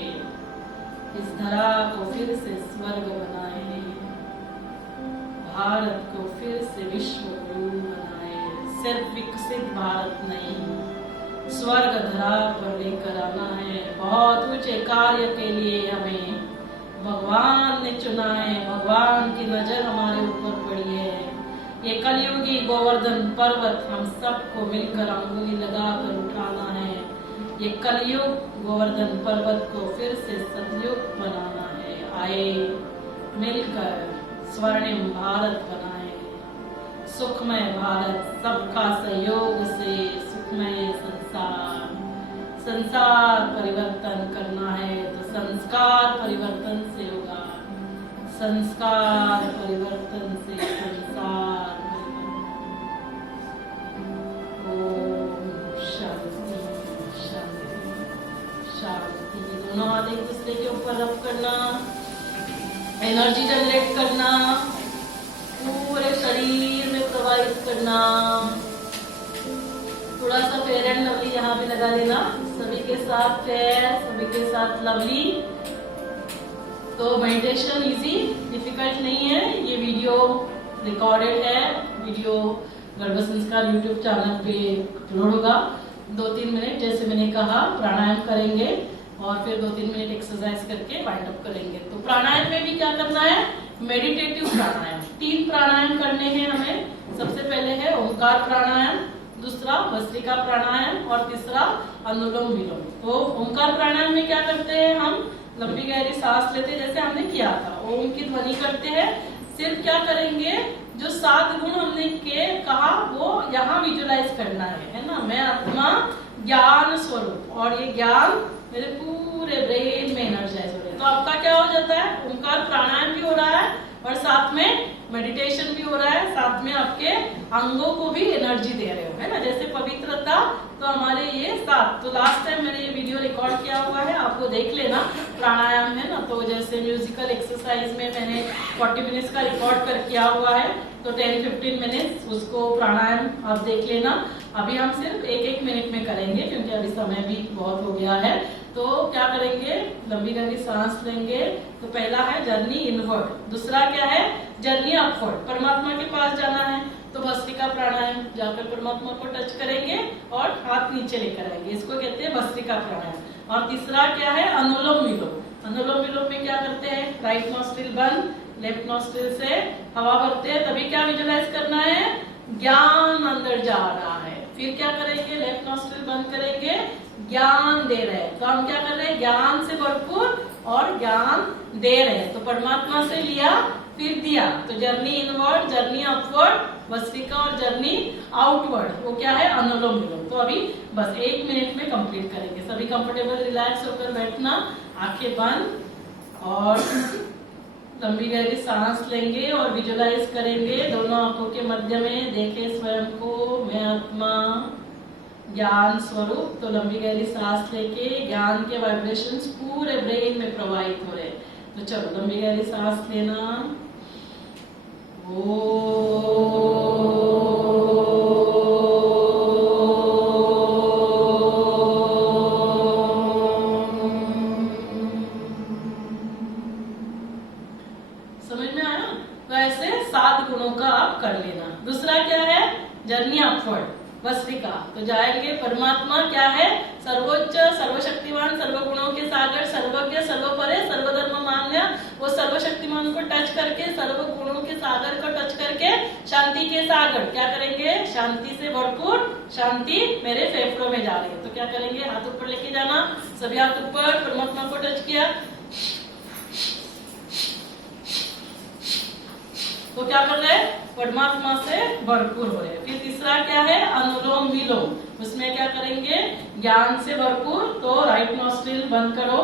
इस धरा को फिर से स्वर्ग बनाए, भारत को फिर से विश्व गुरु बनाए। सिर्फ विकसित भारत नहीं, स्वर्ग धरा पर लेकर आना है। बहुत ऊंचे कार्य के लिए हमें भगवान ने चुना है, भगवान की नजर हमारे ऊपर पड़ी है। ये कलयुगी गोवर्धन पर्वत हम सबको मिलकर अंगुली लगाकर उठाना है। ये कलयुग गोवर्धन पर्वत को फिर से सतयुग बनाना है। आए मिलकर स्वर्णिम भारत बनाए, सुखमय भारत, सबका सहयोग से सुखमय संसार। संसार परिवर्तन करना है तो संस्कार परिवर्तन से होगा, संस्कार परिवर्तन से संसार। ओम शांति शांति शांति। दोनों हाथ एक दूसरे के ऊपर रब करना, एनर्जी जनरेट करना, पूरे शरीर में प्रवाहित करना। थोड़ा सा फेयर एंड लवली यहाँ पे लगा लेना, सभी के साथ फेयर, सभी के साथ लवली। तो मेडिटेशन इजी, डिफिकल्ट नहीं है। ये वीडियो रिकॉर्डेड है, वीडियो गर्भ संस्कार यूट्यूब चैनल पे अपलोड होगा। 2-3 मिनट जैसे मैंने कहा प्राणायाम करेंगे और फिर 2-3 मिनट एक्सरसाइज करके वाइंड अप करेंगे। तो प्राणायाम में भी क्या करना है, मेडिटेटिव प्राणायाम। 3 प्राणायाम करने हैं हमें। सबसे पहले है ओंकार प्राणायाम, दूसरा भस्त्रिका प्राणायाम और तीसरा अनुलोम विलोम। तो ओंकार प्राणायाम में क्या करते हैं, हम लंबी गहरी सांस लेते हैं जैसे हमने किया था, ओम की ध्वनि करते हैं। सिर्फ क्या करेंगे, जो 7 गुण हमने कहा वो यहाँ विजुलाइज करना है ना। मैं आत्मा ज्ञान स्वरूप, और ये ज्ञान मेरे पूरे ब्रेन में एनर्जाइज हो रहे हैं। तो आपका क्या हो जाता है, ओंकार प्राणायाम भी हो रहा है और साथ में मेडिटेशन भी हो रहा है, साथ में आपके अंगों को भी एनर्जी दे रहे हो, है ना। जैसे पवित्रता, तो हमारे ये 7, तो लास्ट टाइम मैंने ये वीडियो रिकॉर्ड किया हुआ है, आपको देख लेना। प्राणायाम है ना, तो जैसे म्यूजिकल एक्सरसाइज में मैंने 40 मिनट्स का रिकॉर्ड कर किया हुआ है, तो 10-15 मिनट्स उसको प्राणायाम आप देख लेना। अभी हम सिर्फ 1-1 मिनट में करेंगे क्योंकि अभी समय भी बहुत हो गया है। तो क्या करेंगे, लंबी गहरी सांस लेंगे। तो पहला है जर्नी इनवर्ड, दूसरा क्या है जर्नी अपवर्ड, परमात्मा के पास जाना है। तो भस्त्रिका प्राणायाम, जाकर परमात्मा को टच करेंगे और हाथ नीचे लेकर आएंगे, इसको कहते हैं भस्त्रिका प्राणायाम। और तीसरा क्या है अनुलोम विलोम। अनुलोम विलोम में क्या करते हैं, राइट नॉस्ट्रिल बंद, लेफ्ट नॉस्ट्रिल से हवा भरते हैं, तभी क्या विजुलाइज करना है, ज्ञान अंदर जा रहा है। फिर क्या करेंगे, लेफ्ट नॉस्ट्रिल बंद करेंगे, ज्ञान दे रहे हैं। तो हम क्या कर रहे हैं, ज्ञान से भरपूर और ज्ञान दे रहे हैं। तो परमात्मा से लिया फिर दिया, तो journey inward, journey upward bhastrika और जर्नी आउटवर्ड, वो क्या है, अनुलोम विलोम। तो अभी बस 1 मिनट में कंप्लीट करेंगे। सभी कंफर्टेबल रिलैक्स होकर बैठना, आंखें बंद और लंबी गहरी सांस लेंगे और विजुलाइज करेंगे दोनों आंखों के मध्य में, देखें स्वयं को, मैं आत्मा, ज्ञान स्वरूप। तो लंबी गहरी सांस लेके ज्ञान के वाइब्रेशंस पूरे ब्रेन में प्रवाहित हो रहे हैं। तो चलो लंबी गहरी सांस लेना, समझ में आया। तो ऐसे 7 गुणों का आप कर लेना। दूसरा क्या है, जर्नी अपवर्ड भस्त्रिका। तो जाएंगे, परमात्मा क्या है, सर्वोच्च, सर्वशक्तिमान, सर्वगुणों के सागर, सर्वज्ञ, सर्वपरे, सर्वधर्म मान्य। वो सर्वशक्तिमान को टच करके, सर्व गुणों के सागर को टच करके, शांति के सागर क्या करेंगे, शांति से भरपूर, शांति मेरे फेफड़ों में जा रही है। तो क्या करेंगे, हाथ ऊपर लेके जाना, सभी हाथ ऊपर, परमात्मा को टच किया, तो क्या कर रहे हैं, परमात्मा से भरपूर हो रहे हैं। फिर तीसरा क्या है, अनुलोम विलोम। उसमें क्या करेंगे, ज्ञान से भरपूर। तो राइट नॉस्ट्रिल बंद करो,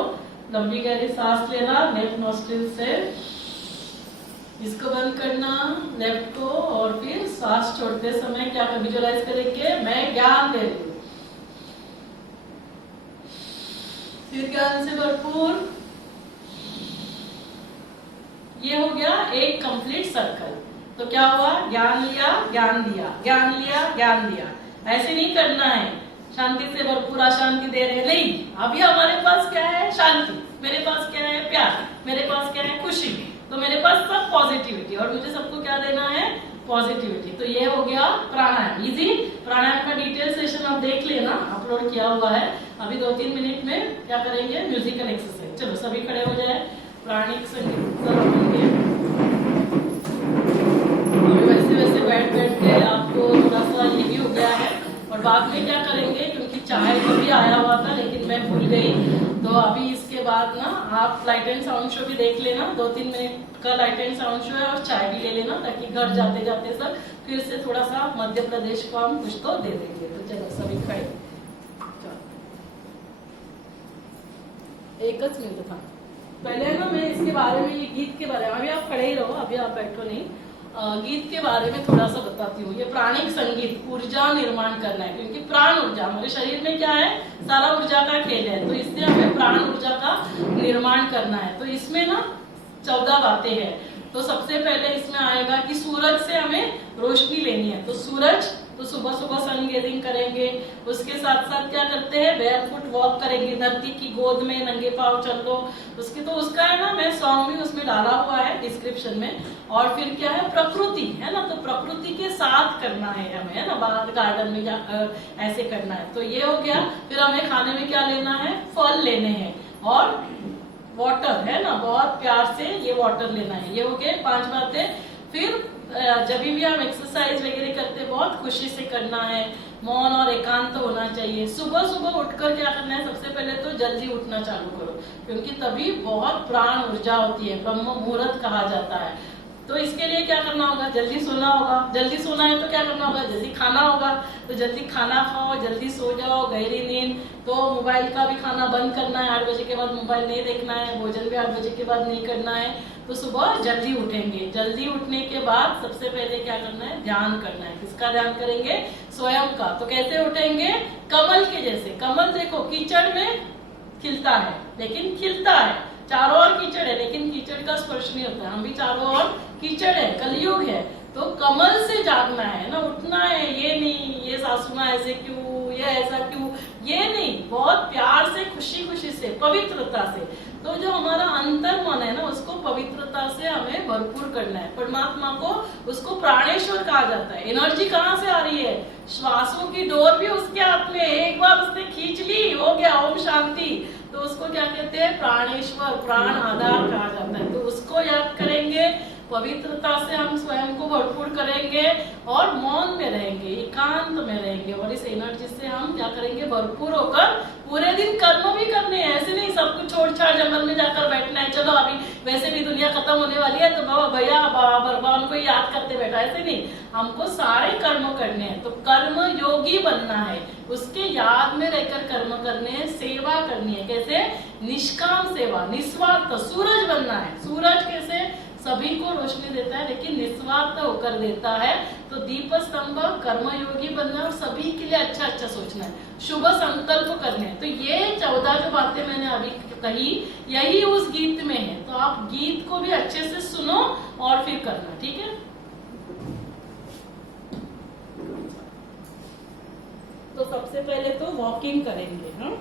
लंबी गहरी सांस लेना, लेफ्ट नॉस्ट्रिल से इसको बंद करना, लेफ्ट को, और फिर सांस छोड़ते समय क्या विजुलाइज करेंगे, मैं ज्ञान दे रही हूं। फिर ज्ञान से भरपूर, ये हो गया एक कंप्लीट सर्कल। तो क्या हुआ, ज्ञान लिया, ज्ञान दिया, ज्ञान लिया, ज्ञान दिया। ऐसे नहीं करना है, शांति से भरपूर अशांति दे रहे नहीं। अभी हमारे पास क्या है, शांति, मेरे पास क्या है, प्यार, मेरे पास क्या है, खुशी। तो मेरे पास सब पॉजिटिविटी, और मुझे सबको क्या देना है, पॉजिटिविटी। तो ये हो गया प्राणायाम। इजी प्राणायाम का डिटेल सेशन आप देख लेना, अपलोड किया हुआ है। अभी 2-3 मिनट में क्या करेंगे, म्यूजिकल एक्सरसाइज। चलो सभी खड़े हो जाए, प्राणिक संगीत वैसे वैसे बैठ के आपको थोड़ा सा ये भी हो गया है। और बाद में क्या करेंगे, क्योंकि चाय तो भी आया हुआ था लेकिन मैं भूल गई, तो अभी इसके बाद ना आप लाइट एंड साउंड शो भी देख लेना। 2-3 मिनट का लाइट एंड साउंड शो है, और चाय भी ले लेना, ताकि घर जाते जाते सब फिर से थोड़ा सा मध्य प्रदेश को हम कुछ तो दे देंगे। तो चलो सभी खड़े, एक मिनट था पहले ना, मैं इसके बारे में, ये गीत के बारे में, अभी आप खड़े ही रहो, अभी आप बैठो नहीं, गीत के बारे में थोड़ा सा बताती हूँ। ये प्राणिक संगीत ऊर्जा निर्माण करना है, क्योंकि प्राण ऊर्जा हमारे शरीर में क्या है, सारा ऊर्जा का खेल है। तो इससे हमें प्राण ऊर्जा का निर्माण करना है। तो इसमें ना 14 बातें हैं। तो सबसे पहले इसमें आएगा कि सूरज से हमें रोशनी लेनी है। तो सूरज, तो सुबह सुबह सन गेजिंग करेंगे। उसके साथ साथ क्या करते हैं, बेयरफुट वॉक करेंगे, धरती की गोद में नंगे पांव चल लो। उसकी तो उसका है ना, मैं सॉन्ग भी उसमें डाला हुआ है डिस्क्रिप्शन में। और फिर क्या है, प्रकृति है ना, तो प्रकृति के साथ करना है हमें, है ना, बाहर गार्डन में ऐसे करना है। तो ये हो गया। फिर हमें खाने में क्या लेना है, फल लेने हैं, और वाटर है ना, बहुत प्यार से ये वाटर लेना है। ये हो गए 5 बातें। फिर जब भी हम एक्सरसाइज वगैरह करते हैं, बहुत खुशी से करना है, मौन और एकांत तो होना चाहिए। सुबह सुबह उठकर क्या करना है, सबसे पहले तो जल्दी उठना चालू करो, क्योंकि तभी बहुत प्राण ऊर्जा होती है, ब्रह्म मुहूर्त कहा जाता है। तो इसके लिए क्या करना होगा, जल्दी सोना होगा। जल्दी सोना है तो क्या करना होगा, जल्दी खाना होगा। तो जल्दी खाना खाओ, जल्दी सो जाओ, गहरी नींद। तो मोबाइल का भी खाना बंद करना है, 8 बजे के बाद मोबाइल नहीं देखना है, भोजन भी 8 बजे के बाद नहीं करना है। तो सुबह जल्दी उठेंगे। जल्दी उठने के बाद सबसे पहले क्या करना है, ध्यान करना है। किसका ध्यान करेंगे, स्वयं का। तो कैसे उठेंगे, कमल के जैसे। कमल देखो कीचड़ में खिलता है, लेकिन खिलता है, चारों ओर कीचड़ है लेकिन कीचड़ का स्पर्श नहीं होता है। हम भी चारों ओर कीचड़ है, कलयुग है। तो कमल से जागना है ना, उठना है। ये नहीं ये सासू माँ ऐसे क्यों, ये ऐसा क्यों, ये नहीं, बहुत प्यार से, खुशी खुशी से, पवित्रता से। तो जो हमारा अंतर मन है ना, उसको पवित्रता से हमें भरपूर करना है। परमात्मा को, उसको प्राणेश्वर कहा जाता है। एनर्जी कहाँ से आ रही है, श्वासों की डोर भी उसके हाथ में। एक बार उसने खींच ली, हो गया ओम शांति। तो तो उसको क्या कहते हैं, प्राणेश्वर, प्राण आधार कहा जाता है। तो उसको याद करेंगे, पवित्रता से हम स्वयं को भरपूर करेंगे और मौन में रहेंगे, एकांत में रहेंगे, और इस एनर्जी से हम क्या करेंगे, भरपूर होकर पूरे दिन कर्म भी करने हैं। ऐसे नहीं सब कुछ छोड़ छाड़ जंगल में जाकर बैठना है, चलो अभी वैसे भी दुनिया खत्म होने वाली है तो बाबा भैया भगवान को याद करते बैठा, ऐसे नहीं, हमको सारे कर्म करने हैं। तो कर्म योगी बनना है, उसके याद में रहकर कर्म करने हैं, सेवा करनी है। कैसे, निष्काम सेवा, निस्वार्थ, सूरज बनना है। सूरज कैसे सभी को रोशनी देता है लेकिन निस्वार्थ होकर देता है। तो दीप स्तंभ, कर्मयोगी बनना और सभी के लिए अच्छा अच्छा सोचना है, शुभ संकल्प करने हैं। तो ये 14 जो बातें मैंने अभी कही, यही उस गीत में है। तो आप गीत को भी अच्छे से सुनो और फिर करना, ठीक है। तो सबसे पहले तो वॉकिंग करेंगे, हाँ।